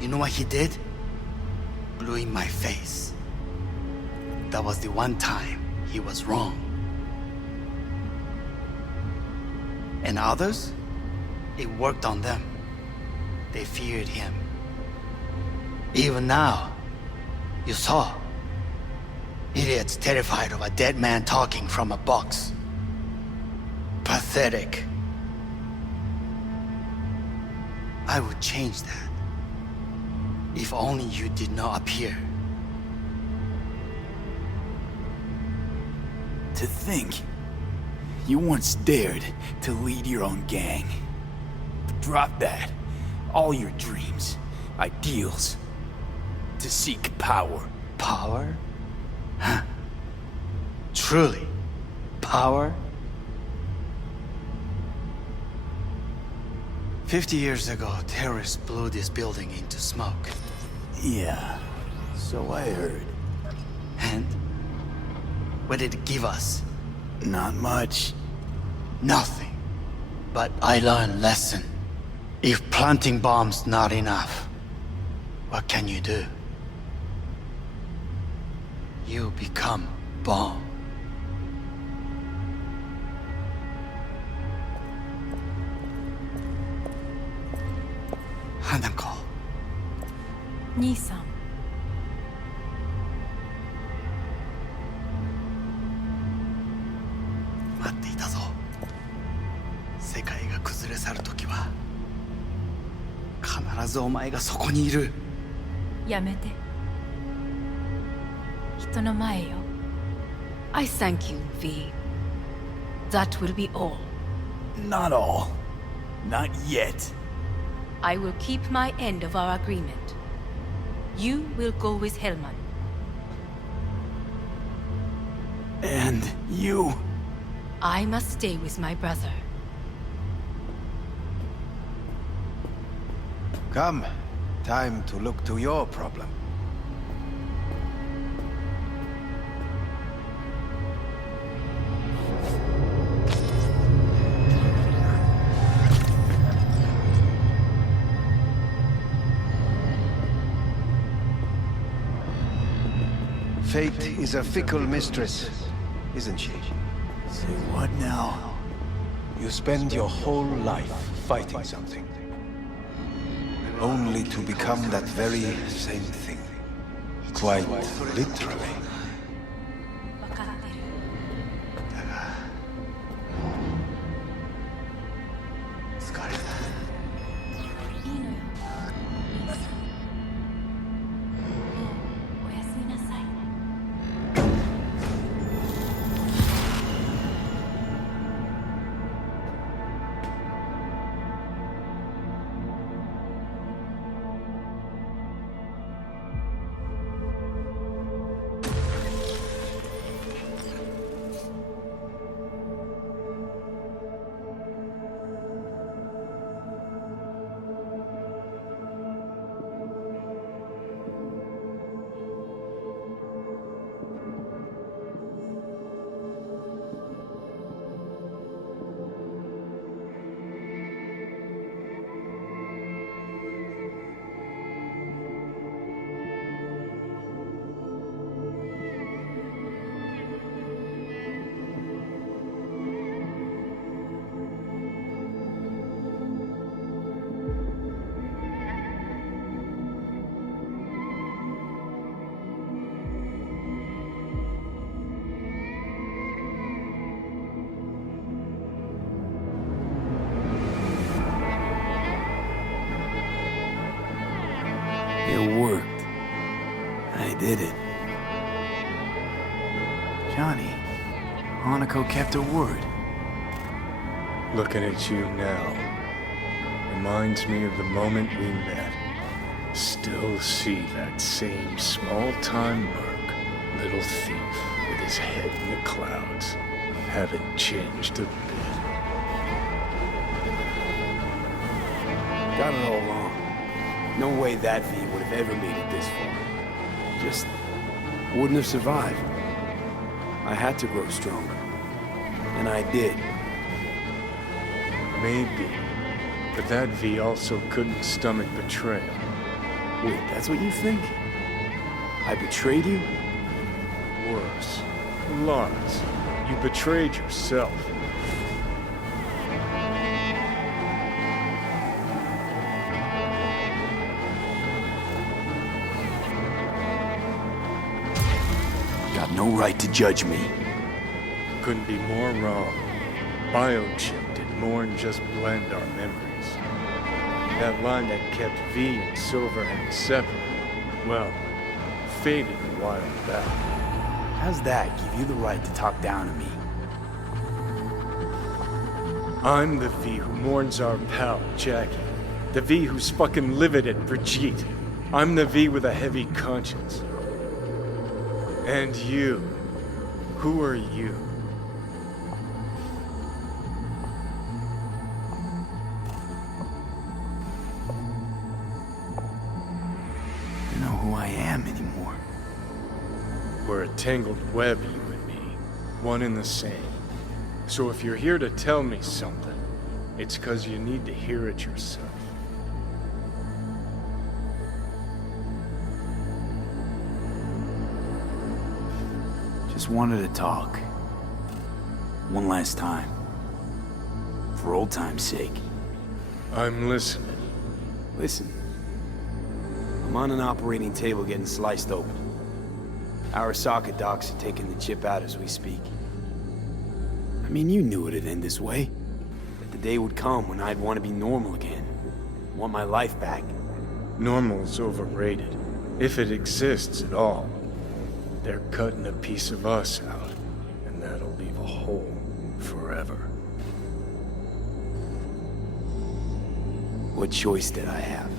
you know what he did? Blew in my face. That was the one time he was wrong. And others? It worked on them. They feared him. Even now, you saw. Idiots terrified of a dead man talking from a box. Pathetic. I would change that. If only you did not appear. To think, you once dared to lead your own gang. But drop that. All your dreams, ideals. To seek power. Power? Huh? Truly? Power? 50 years ago, terrorists blew this building into smoke. Yeah, so I heard. And? What did it give us? Not much. Nothing. But I learned a lesson. If planting bombs not enough, what can you do? You become bomb. Hanako. 兄さん。待っていたぞ。世界が崩れ去るときは必ずお前がそこにいる。やめて。人の前よ。I thank you, V. That will be all. Not all. Not yet. I will keep my end of our agreement. You will go with Hellman. And you? I must stay with my brother. Come. Time to look to your problem. Fate is a fickle mistress, isn't she? Say what now? You spend your whole life fighting something, only to become that very same thing. Quite literally. It worked. I did it. Johnny, Hanako kept her word. Looking at you now reminds me of the moment we met. Still see that same small-time merc, little thief with his head in the clouds. Haven't changed a bit. Got it all wrong. No way that V would have ever made it this far. Just wouldn't have survived. I had to grow stronger. And I did. Maybe. But that V also couldn't stomach betrayal. Wait, that's what you think? I betrayed you? Worse. Lars, you betrayed yourself. Got no right to judge me. Couldn't be more wrong. Biochip did more than just blend our memories. That line that kept V and Silverhand separate, well, faded a while back. How's that give you the right to talk down to me? I'm the V who mourns our pal, Jackie. The V who's fucking livid at Brigitte. I'm the V with a heavy conscience. And you. Who are you? I don't know who I am anymore. We're a tangled web, you and me. One and the same. So if you're here to tell me something, it's 'cause you need to hear it yourself. Just wanted to talk. One last time. For old time's sake. I'm listening. Listen. I'm on an operating table getting sliced open. Arasaka docs are taking the chip out as we speak. I mean, you knew it'd end this way. That the day would come when I'd want to be normal again. Want my life back. Normal's overrated. If it exists at all. They're cutting a piece of us out, and that'll leave a hole forever. What choice did I have?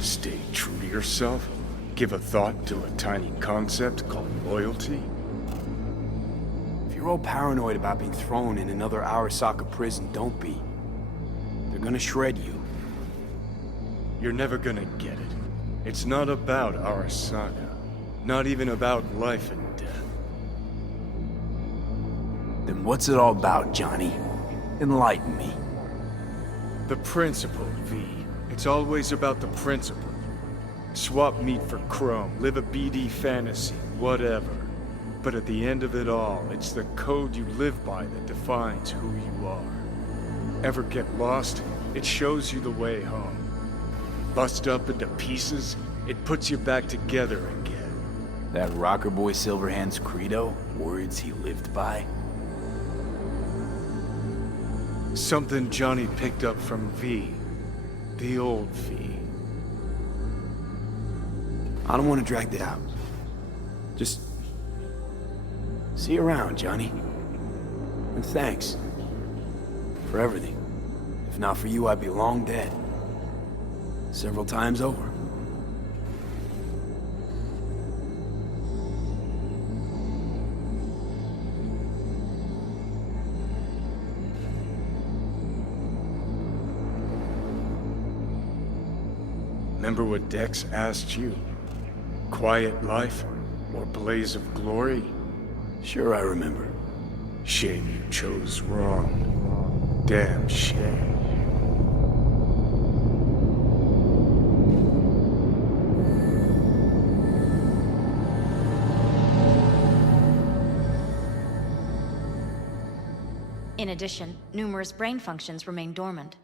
Stay true to yourself? Give a thought to a tiny concept called loyalty? you're all paranoid about being thrown in another Arasaka prison, don't be. They're gonna shred you. You're never gonna get it. It's not about Arasaka. Not even about life and death. Then what's it all about, Johnny? Enlighten me. The principle, V. It's always about the principle. Swap meat for chrome, live a BD fantasy, whatever. But at the end of it all, it's the code you live by that defines who you are. Ever get lost? It shows you the way home. Bust up into pieces, it puts you back together again. That rocker boy Silverhand's credo? Words he lived by? Something Johnny picked up from V. The old V. I don't want to drag it out. Just... see you around, Johnny. And thanks. For everything. If not for you, I'd be long dead. Several times over. Remember what Dex asked you? Quiet life or blaze of glory? Sure I remember. Shame you chose wrong. Damn shame. In addition, numerous brain functions remain dormant.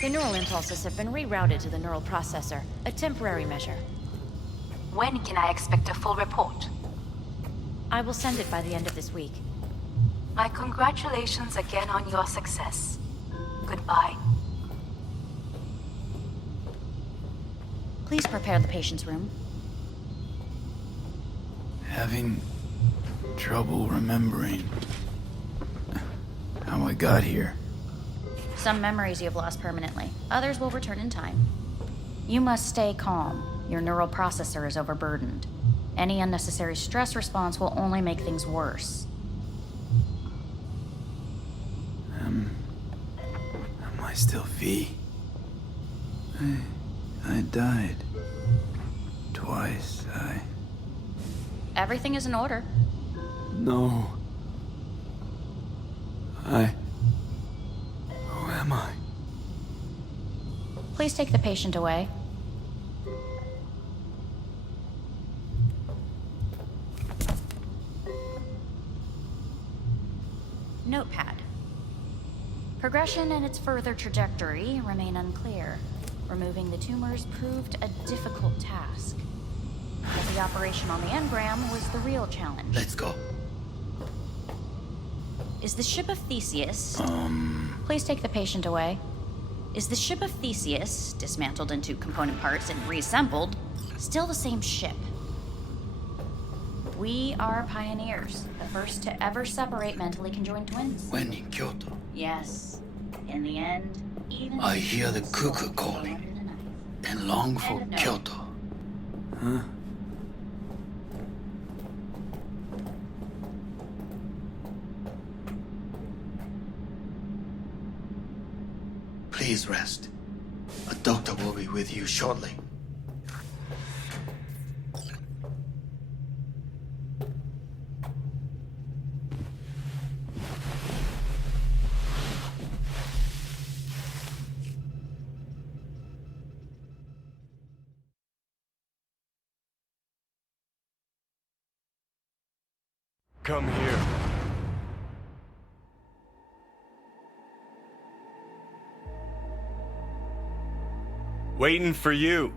The neural impulses have been rerouted to the neural processor, a temporary measure. When can I expect a full report? I will send it by the end of this week. My congratulations again on your success. Goodbye. Please prepare the patient's room. Having trouble remembering how I got here. Some memories you have lost permanently. Others will return in time. You must stay calm. Your neural processor is overburdened. Any unnecessary stress response will only make things worse. Am I still V? I died. Twice, Everything is in order. No. Who am I? Please take the patient away. Notepad. Progression and its further trajectory remain unclear. Removing the tumors proved a difficult task. But the operation on the engram was the real challenge. Let's go. Is the ship of Theseus... Please take the patient away. Is the ship of Theseus, dismantled into component parts and reassembled, still the same ship? We are pioneers, the first to ever separate mentally conjoined twins. When in Kyoto, Yes. In the end, even... I hear the cuckoo calling and long for Kyoto. Huh? Please rest. A doctor will be with you shortly. Come here. Waiting for you.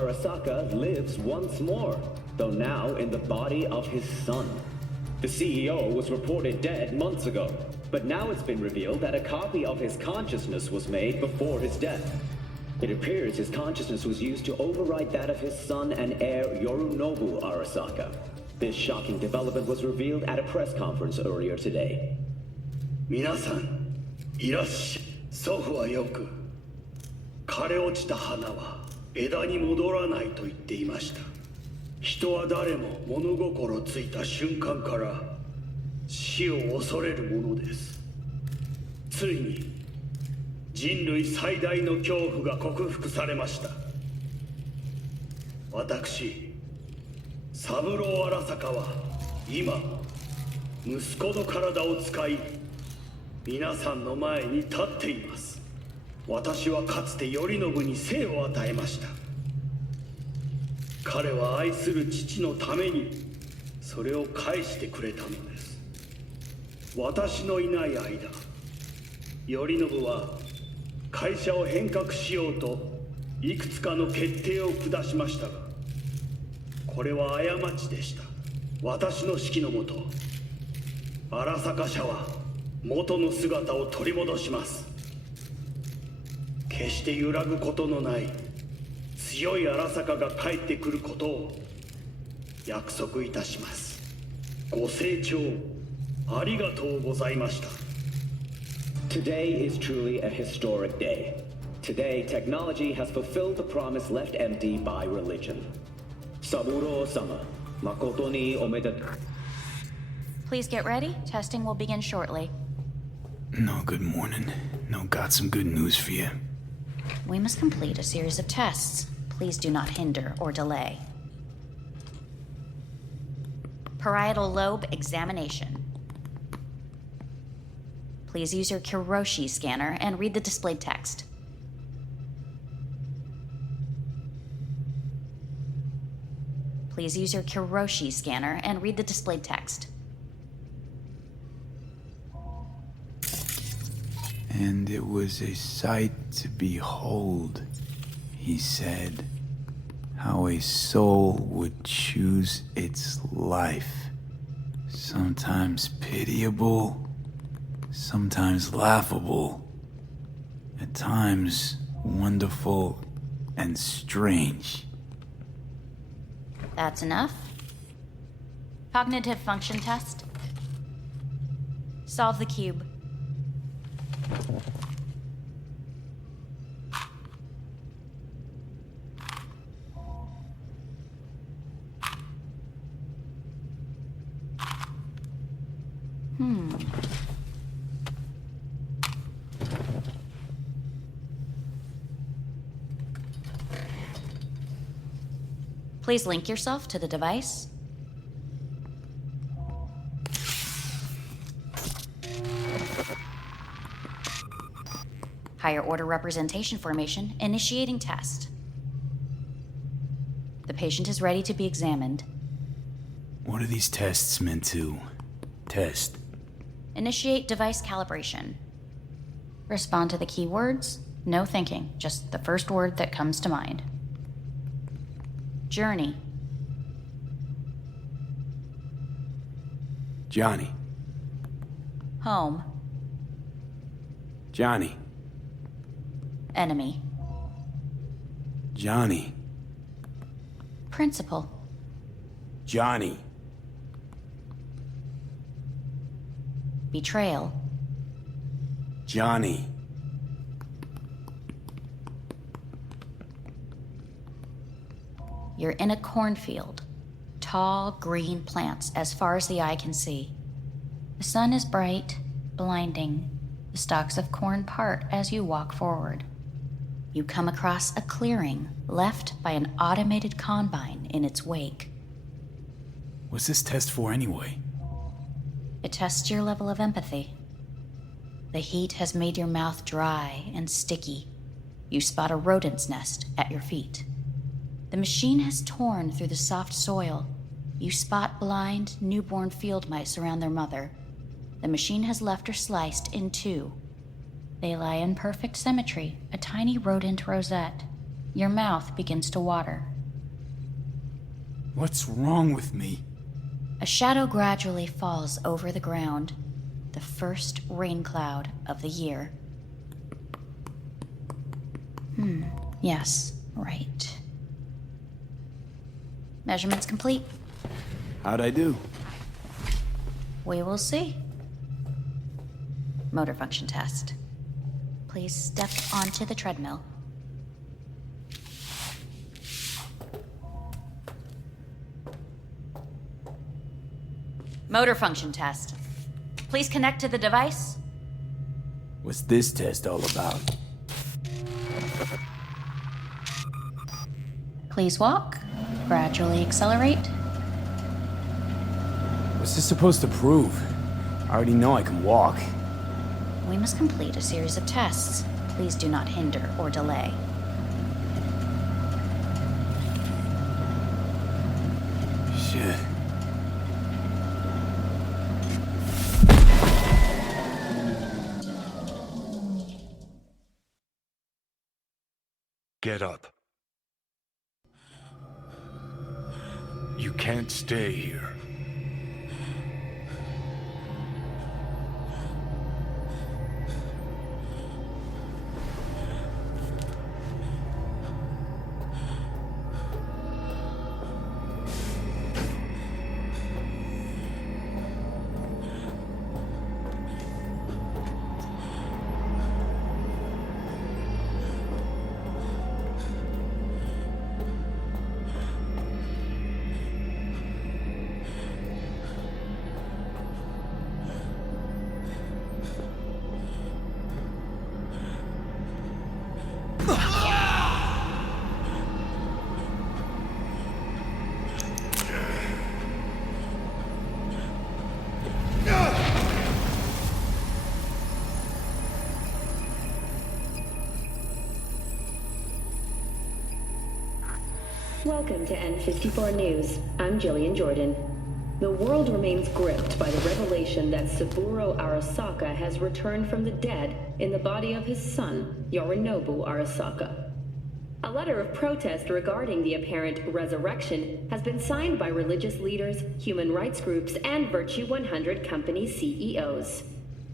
Arasaka lives once more, though now in the body of his son. The CEO was reported dead months ago, but now it's been revealed that a copy of his consciousness was made before his death. It appears his consciousness was used to override that of his son and heir Yorinobu Arasaka. This shocking development was revealed at a press conference earlier today. 皆さん、いらっしゃい。祖父はよく、枯れ落ちた花は枝に戻らないと言っていました。人は誰も物心ついた瞬間から死を恐れるものです。ついに人類最大の恐怖が克服されました。私、三郎荒坂は今息子の体を使い皆さんの前に立っています。私はかつて頼信に生を与えました。彼は愛する父のためにそれを返してくれたのです。私のいない間、頼信は会社を変革しようといくつかの決定を下しましたが、これは過ちでした。私の指揮のもと、荒坂社は元の姿を取り戻します。決して揺らぐことのない強い荒坂が帰ってくることを約束いたします。ご清聴ありがとうございました。Today is truly a historic day. Today, technology has fulfilled the promise left empty by religion. Saburo-sama, makoto ni omedetou. Please get ready. Testing will begin shortly. No, good morning. No, got some good news for you. We must complete a series of tests. Please do not hinder or delay. Parietal lobe examination. Please use your Kiroshi scanner and read the displayed text. Please use your Kiroshi scanner and read the displayed text. And it was a sight to behold, he said, how a soul would choose its life, sometimes pitiable, sometimes laughable, at times wonderful and strange. That's enough. Cognitive function test. Solve the cube. Please link yourself to the device. Higher order representation formation, initiating test. The patient is ready to be examined. What are these tests meant to test? Initiate device calibration. Respond to the keywords. No thinking, just the first word that comes to mind. Journey. Johnny. Home. Johnny. Enemy. Johnny. Principal. Johnny. Betrayal. Johnny. You're in a cornfield. Tall, green plants as far as the eye can see. The sun is bright, blinding. The stalks of corn part as you walk forward. You come across a clearing left by an automated combine in its wake. What's this test for anyway? It tests your level of empathy. The heat has made your mouth dry and sticky. You spot a rodent's nest at your feet. The machine has torn through the soft soil. You spot blind, newborn field mice around their mother. The machine has left her sliced in two. They lie in perfect symmetry, a tiny rodent rosette. Your mouth begins to water. What's wrong with me? A shadow gradually falls over the ground, the first rain cloud of the year. Yes, right. Measurements complete. How'd I do? We will see. Motor function test. Please step onto the treadmill. Motor function test. Please connect to the device. What's this test all about? Please walk. Gradually accelerate. What's this supposed to prove? I already know I can walk. We must complete a series of tests. Please do not hinder or delay. Shit. Get up. You can't stay here. Welcome to N54 News. I'm Jillian Jordan. The world remains gripped by the revelation that Saburo Arasaka has returned from the dead in the body of his son, Yorinobu Arasaka. A letter of protest regarding the apparent resurrection has been signed by religious leaders, human rights groups, and Virtue 100 company CEOs.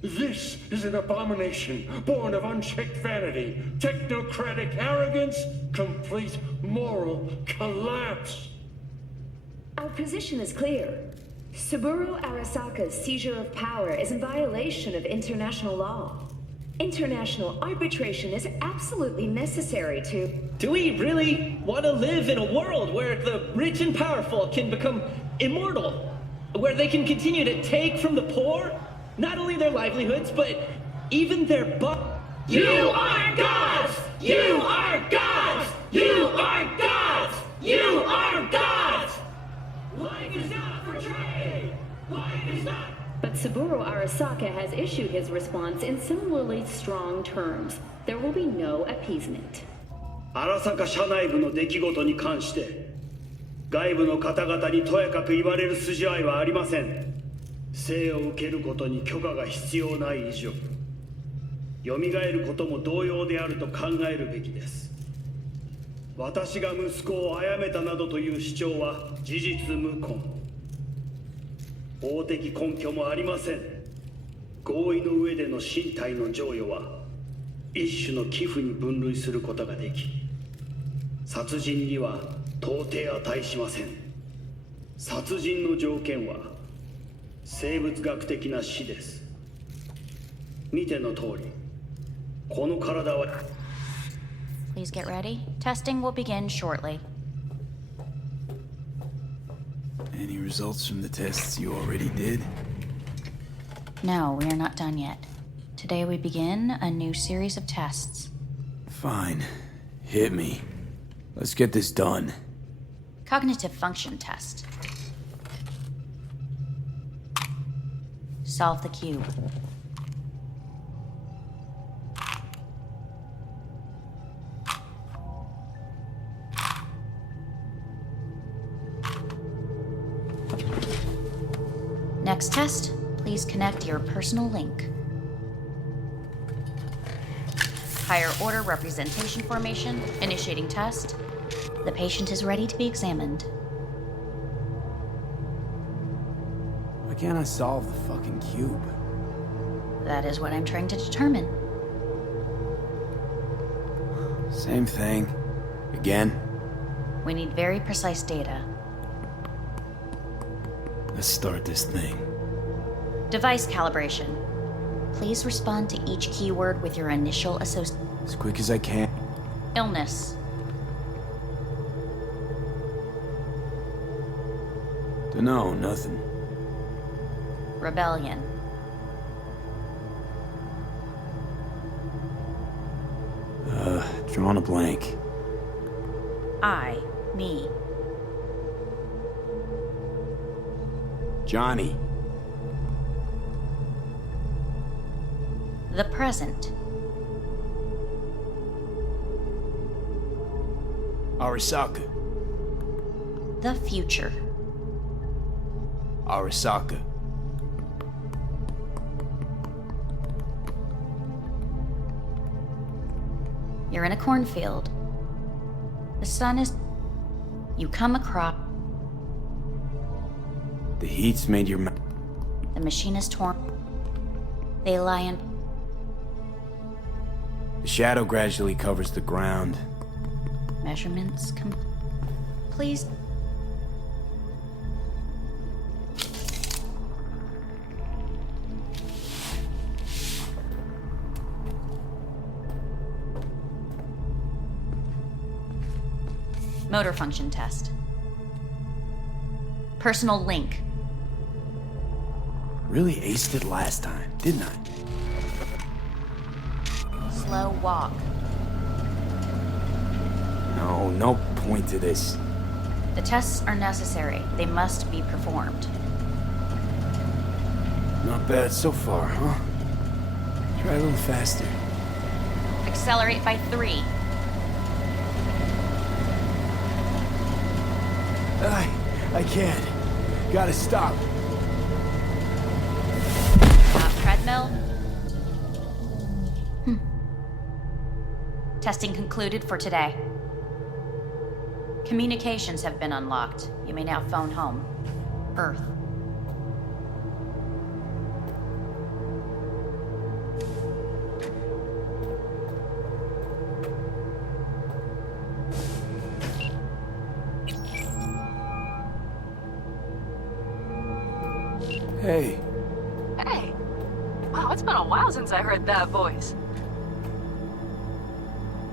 This is an abomination born of unchecked vanity, technocratic arrogance, complete moral collapse. Our position is clear. Saburo Arasaka's seizure of power is in violation of international law. International arbitration is absolutely necessary to... Do we really want to live in a world where the rich and powerful can become immortal? Where they can continue to take from the poor? Not only their livelihoods, but even their You are gods! You are gods! You are gods! You are gods! Life is not for trade! Life is not... But Saburo Arasaka has issued his response in similarly strong terms. There will be no appeasement. 荒坂社内部の出来事に関して外部の方々にとやかく言われる筋合いはありません。生を受けることに許可が必要ない以上、蘇ることも同様であると考えるべきです。私が息子を殺めたなどという主張は事実無根。法的根拠もありません。合意の上での身体の贈与は一種の寄付に分類することができ、殺人には到底値しません。殺人の条件は生物学的な死です。見ての通り、この体は Please get ready. Testing will begin shortly. Any results from the tests you already did? No, we are not done yet. Today we begin a new series of tests. Fine. Hit me. Let's get this done. Cognitive function test. Solve the cube. Next test, please connect your personal link. Higher order representation formation, initiating test. The patient is ready to be examined. can't I solve the fucking cube? That is what I'm trying to determine. Same thing. Again? We need very precise data. Let's start this thing. Device calibration. Please respond to each keyword with your initial association. As quick as I can. Illness. Dunno, nothing. Rebellion. Drawing a blank. I. Me. Johnny. The present. Arasaka. The future. Arasaka. You're in a cornfield. The sun is... You come across... The heat's made your mouth. The machine is torn. They lie in... The shadow gradually covers the ground. Measurements Please... Motor function test. Personal link. Really aced it last time, didn't I? Slow walk. No point to this. The tests are necessary. They must be performed. Not bad so far, huh? Try a little faster. Accelerate by 3. I can't. Gotta stop. Treadmill. Testing concluded for today. Communications have been unlocked. You may now phone home. Earth. Hey. Hey. Wow, it's been a while since I heard that voice.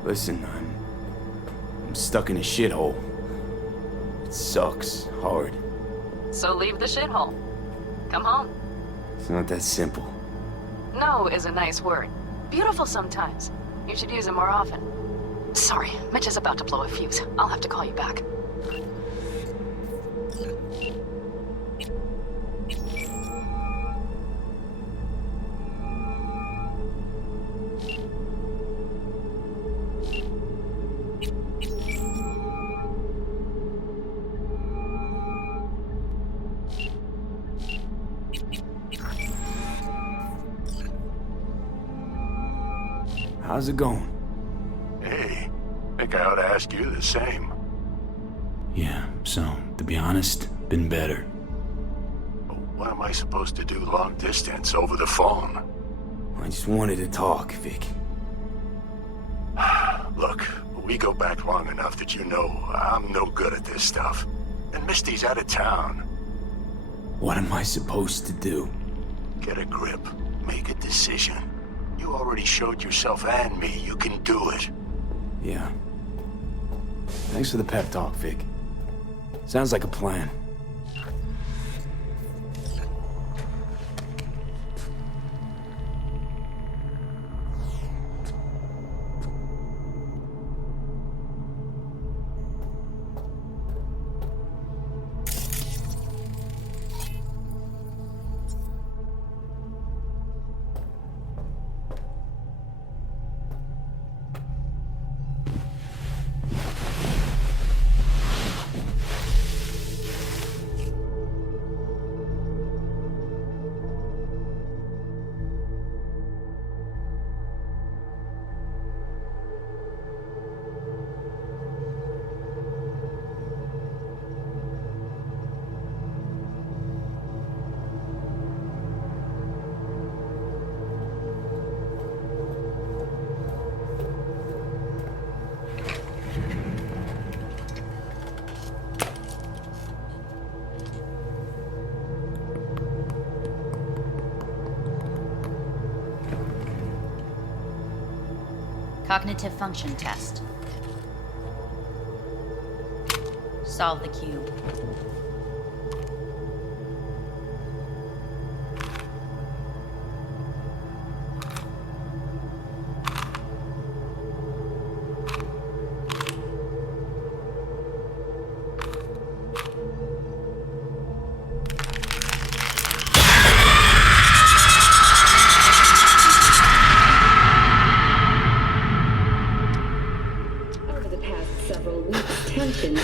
Listen, I'm stuck in a shithole. It sucks hard. So leave the shithole. Come home. It's not that simple. No is a nice word. Beautiful sometimes. You should use it more often. Sorry, Mitch is about to blow a fuse. I'll have to call you back. How's it going? Hey, think I ought to ask you the same. Yeah, so, to be honest, been better. What am I supposed to do long distance over the phone? I just wanted to talk, Vic. Look, we go back long enough that you know I'm no good at this stuff. And Misty's out of town. What am I supposed to do? Get a grip. Make a decision. You already showed yourself and me you can do it. Yeah. Thanks for the pep talk, Vic. Sounds like a plan. Cognitive function test. Solve the cube.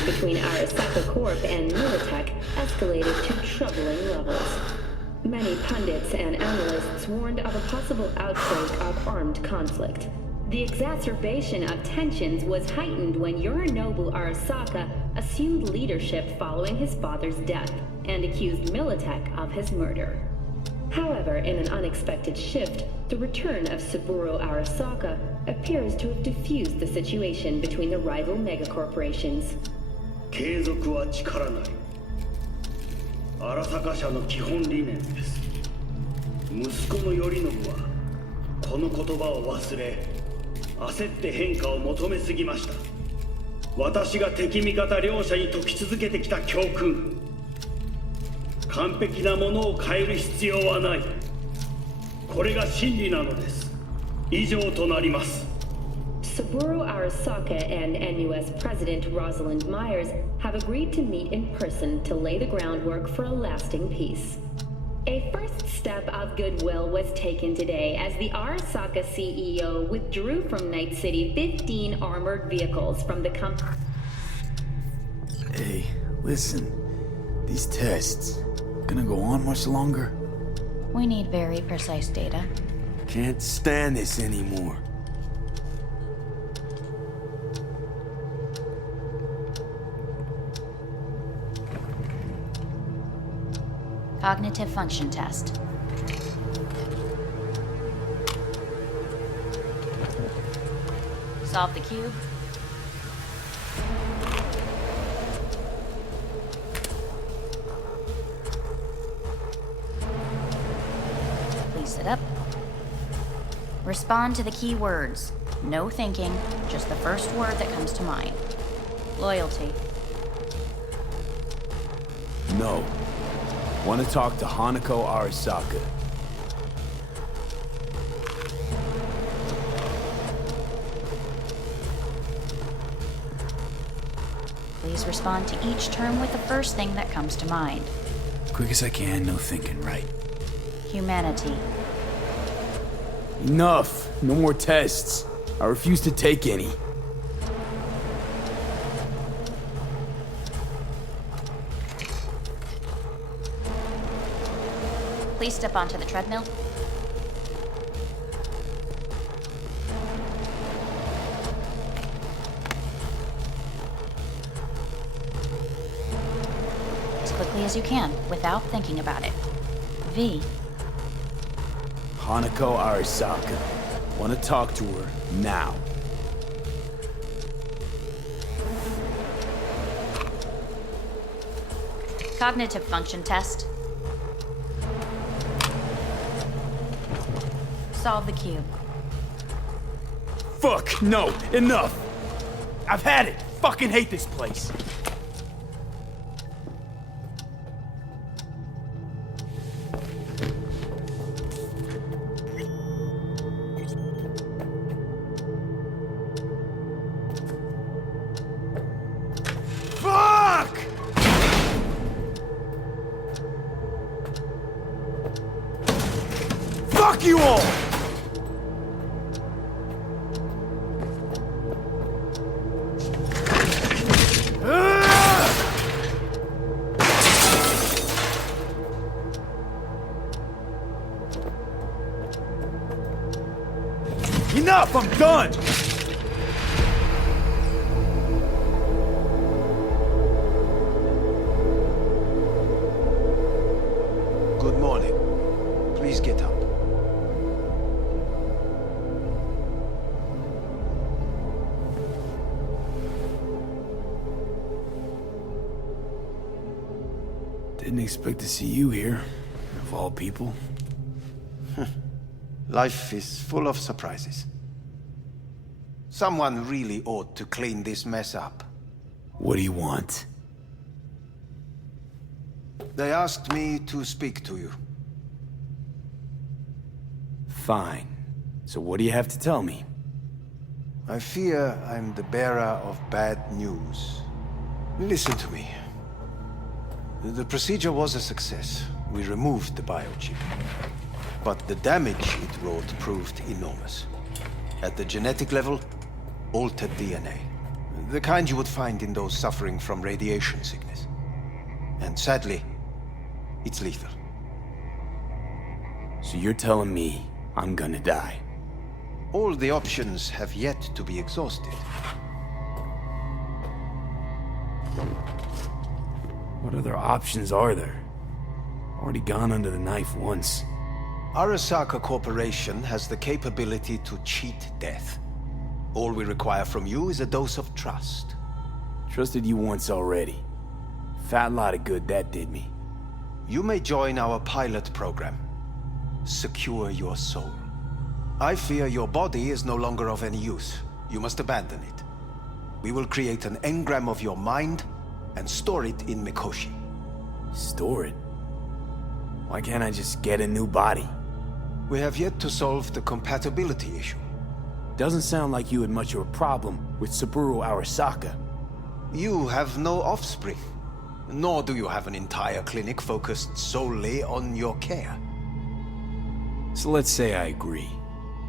Between Arasaka Corp and Militech escalated to troubling levels. Many pundits and analysts warned of a possible outbreak of armed conflict. The exacerbation of tensions was heightened when Yorinobu Arasaka assumed leadership following his father's death and accused Militech of his murder. However, in an unexpected shift, the return of Saburo Arasaka appears to have diffused the situation between the rival megacorporations. 継続は力なり。荒坂社の基本理念です。息子の頼信はこの言葉を忘れ、焦って変化を求めすぎました。私が敵味方両者に説き続けてきた教訓。完璧なものを変える必要はない。これが真理なのです。以上となります。Saburo Arasaka and NUS President Rosalind Myers have agreed to meet in person to lay the groundwork for a lasting peace. A first step of goodwill was taken today as the Arasaka CEO withdrew from Night City 15 armored vehicles from the company. Hey, listen. These tests gonna go on much longer? We need very precise data. Can't stand this anymore. Cognitive function test. Solve the cube. Please sit up. Respond to the key words. No thinking, just the first word that comes to mind. Loyalty. No. Want to talk to Hanako Arasaka. Please respond to each term with the first thing that comes to mind. Quick as I can, no thinking, right? Humanity. Enough! No more tests. I refuse to take any. Please step onto the treadmill. As quickly as you can, without thinking about it. V. Hanako Arasaka. Want to talk to her now. Cognitive function test. Solve the cube. Fuck, no, enough! I've had it! Fucking hate this place! Fuck! Fuck you all! Enough! I'm done! Good morning. Please get up. Didn't expect to see you here, of all people. Life is full of surprises. Someone really ought to clean this mess up. What do you want? They asked me to speak to you. Fine. So what do you have to tell me? I fear I'm the bearer of bad news. Listen to me. The procedure was a success. We removed the biochip. But the damage it wrought proved enormous. At the genetic level, altered DNA. The kind you would find in those suffering from radiation sickness. And sadly, it's lethal. So you're telling me I'm gonna die? All the options have yet to be exhausted. What other options are there? Already gone under the knife once. Arasaka Corporation has the capability to cheat death. All we require from you is a dose of trust. Trusted you once already. Fat lot of good that did me. You may join our pilot program. Secure your soul. I fear your body is no longer of any use. You must abandon it. We will create an engram of your mind and store it in Mikoshi. Store it? Why can't I just get a new body? We have yet to solve the compatibility issue. Doesn't sound like you had much of a problem with Saburo Arasaka. You have no offspring. Nor do you have an entire clinic focused solely on your care. So let's say I agree.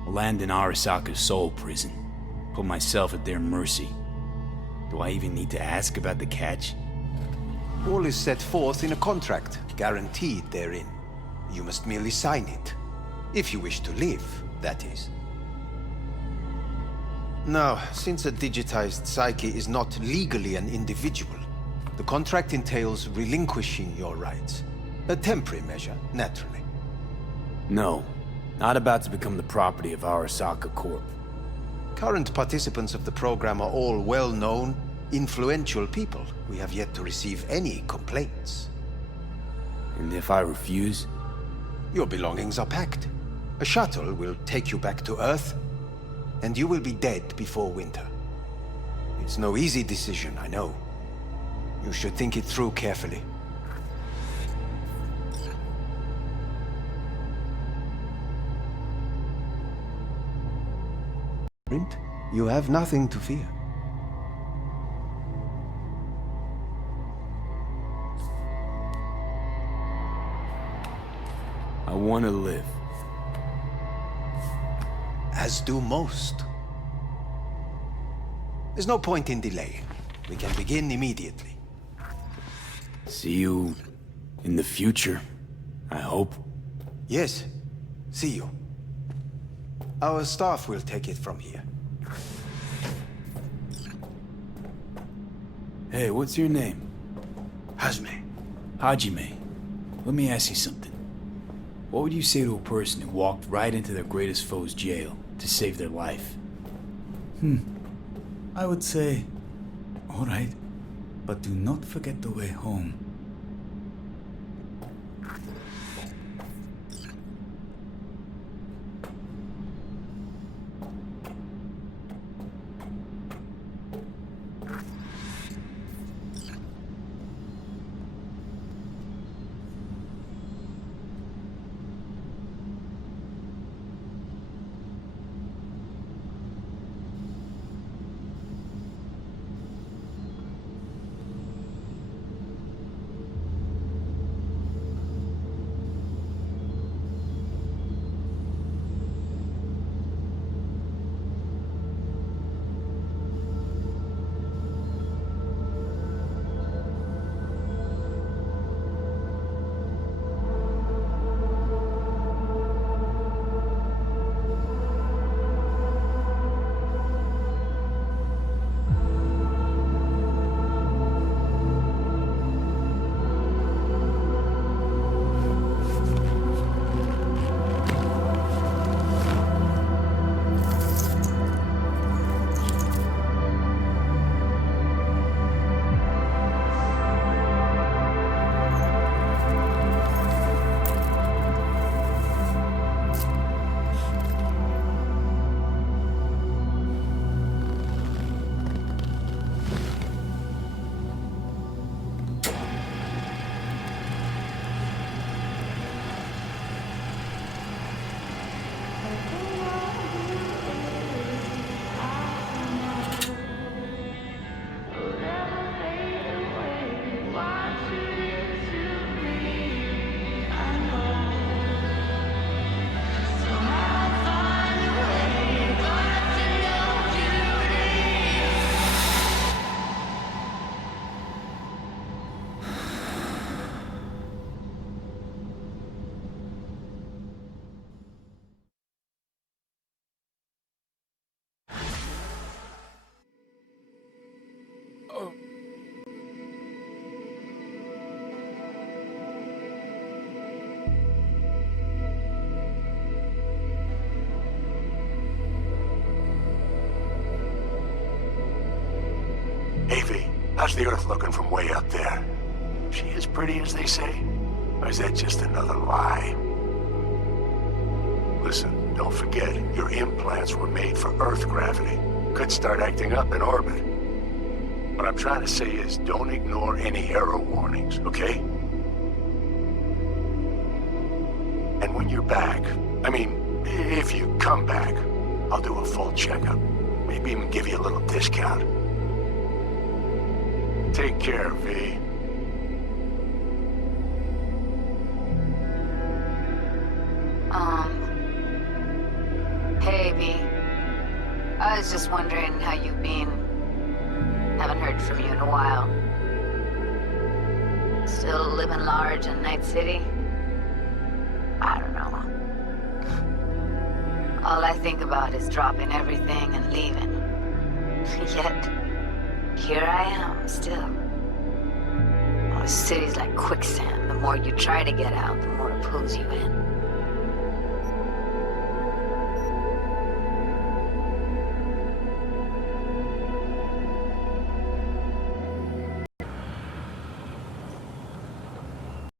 I'll land in Arasaka's soul prison. Put myself at their mercy. Do I even need to ask about the catch? All is set forth in a contract, guaranteed therein. You must merely sign it. If you wish to live, that is. Now, since a digitized psyche is not legally an individual, the contract entails relinquishing your rights. A temporary measure, naturally. No, not about to become the property of Arasaka Corp. Current participants of the program are all well-known, influential people. We have yet to receive any complaints. And if I refuse? Your belongings are packed. A shuttle will take you back to Earth, and you will be dead before winter. It's no easy decision, I know. You should think it through carefully. You have nothing to fear. I want to live. As do most. There's no point in delaying. We can begin immediately. See you in the future, I hope. Yes, see you. Our staff will take it from here. Hey, what's your name? Hajime. Hajime. Let me ask you something. What would you say to a person who walked right into their greatest foe's jail to save their life? I would say, all right, but do not forget the way home. looking from way up there. She as pretty as they say? Or is that just another lie? Listen, don't forget, your implants were made for Earth gravity. Could start acting up in orbit. What I'm trying to say is, don't ignore any error warnings, okay? And when you're back, I mean, if you come back, I'll do a full checkup. Maybe even give you a little discount. Take care, V. Hey, V. I was just wondering how you've been. Haven't heard from you in a while. Still living large in Night City? I don't know. All I think about is dropping everything and leaving. Yet, here I am, still. Oh, the city's like quicksand. The more you try to get out, the more it pulls you in.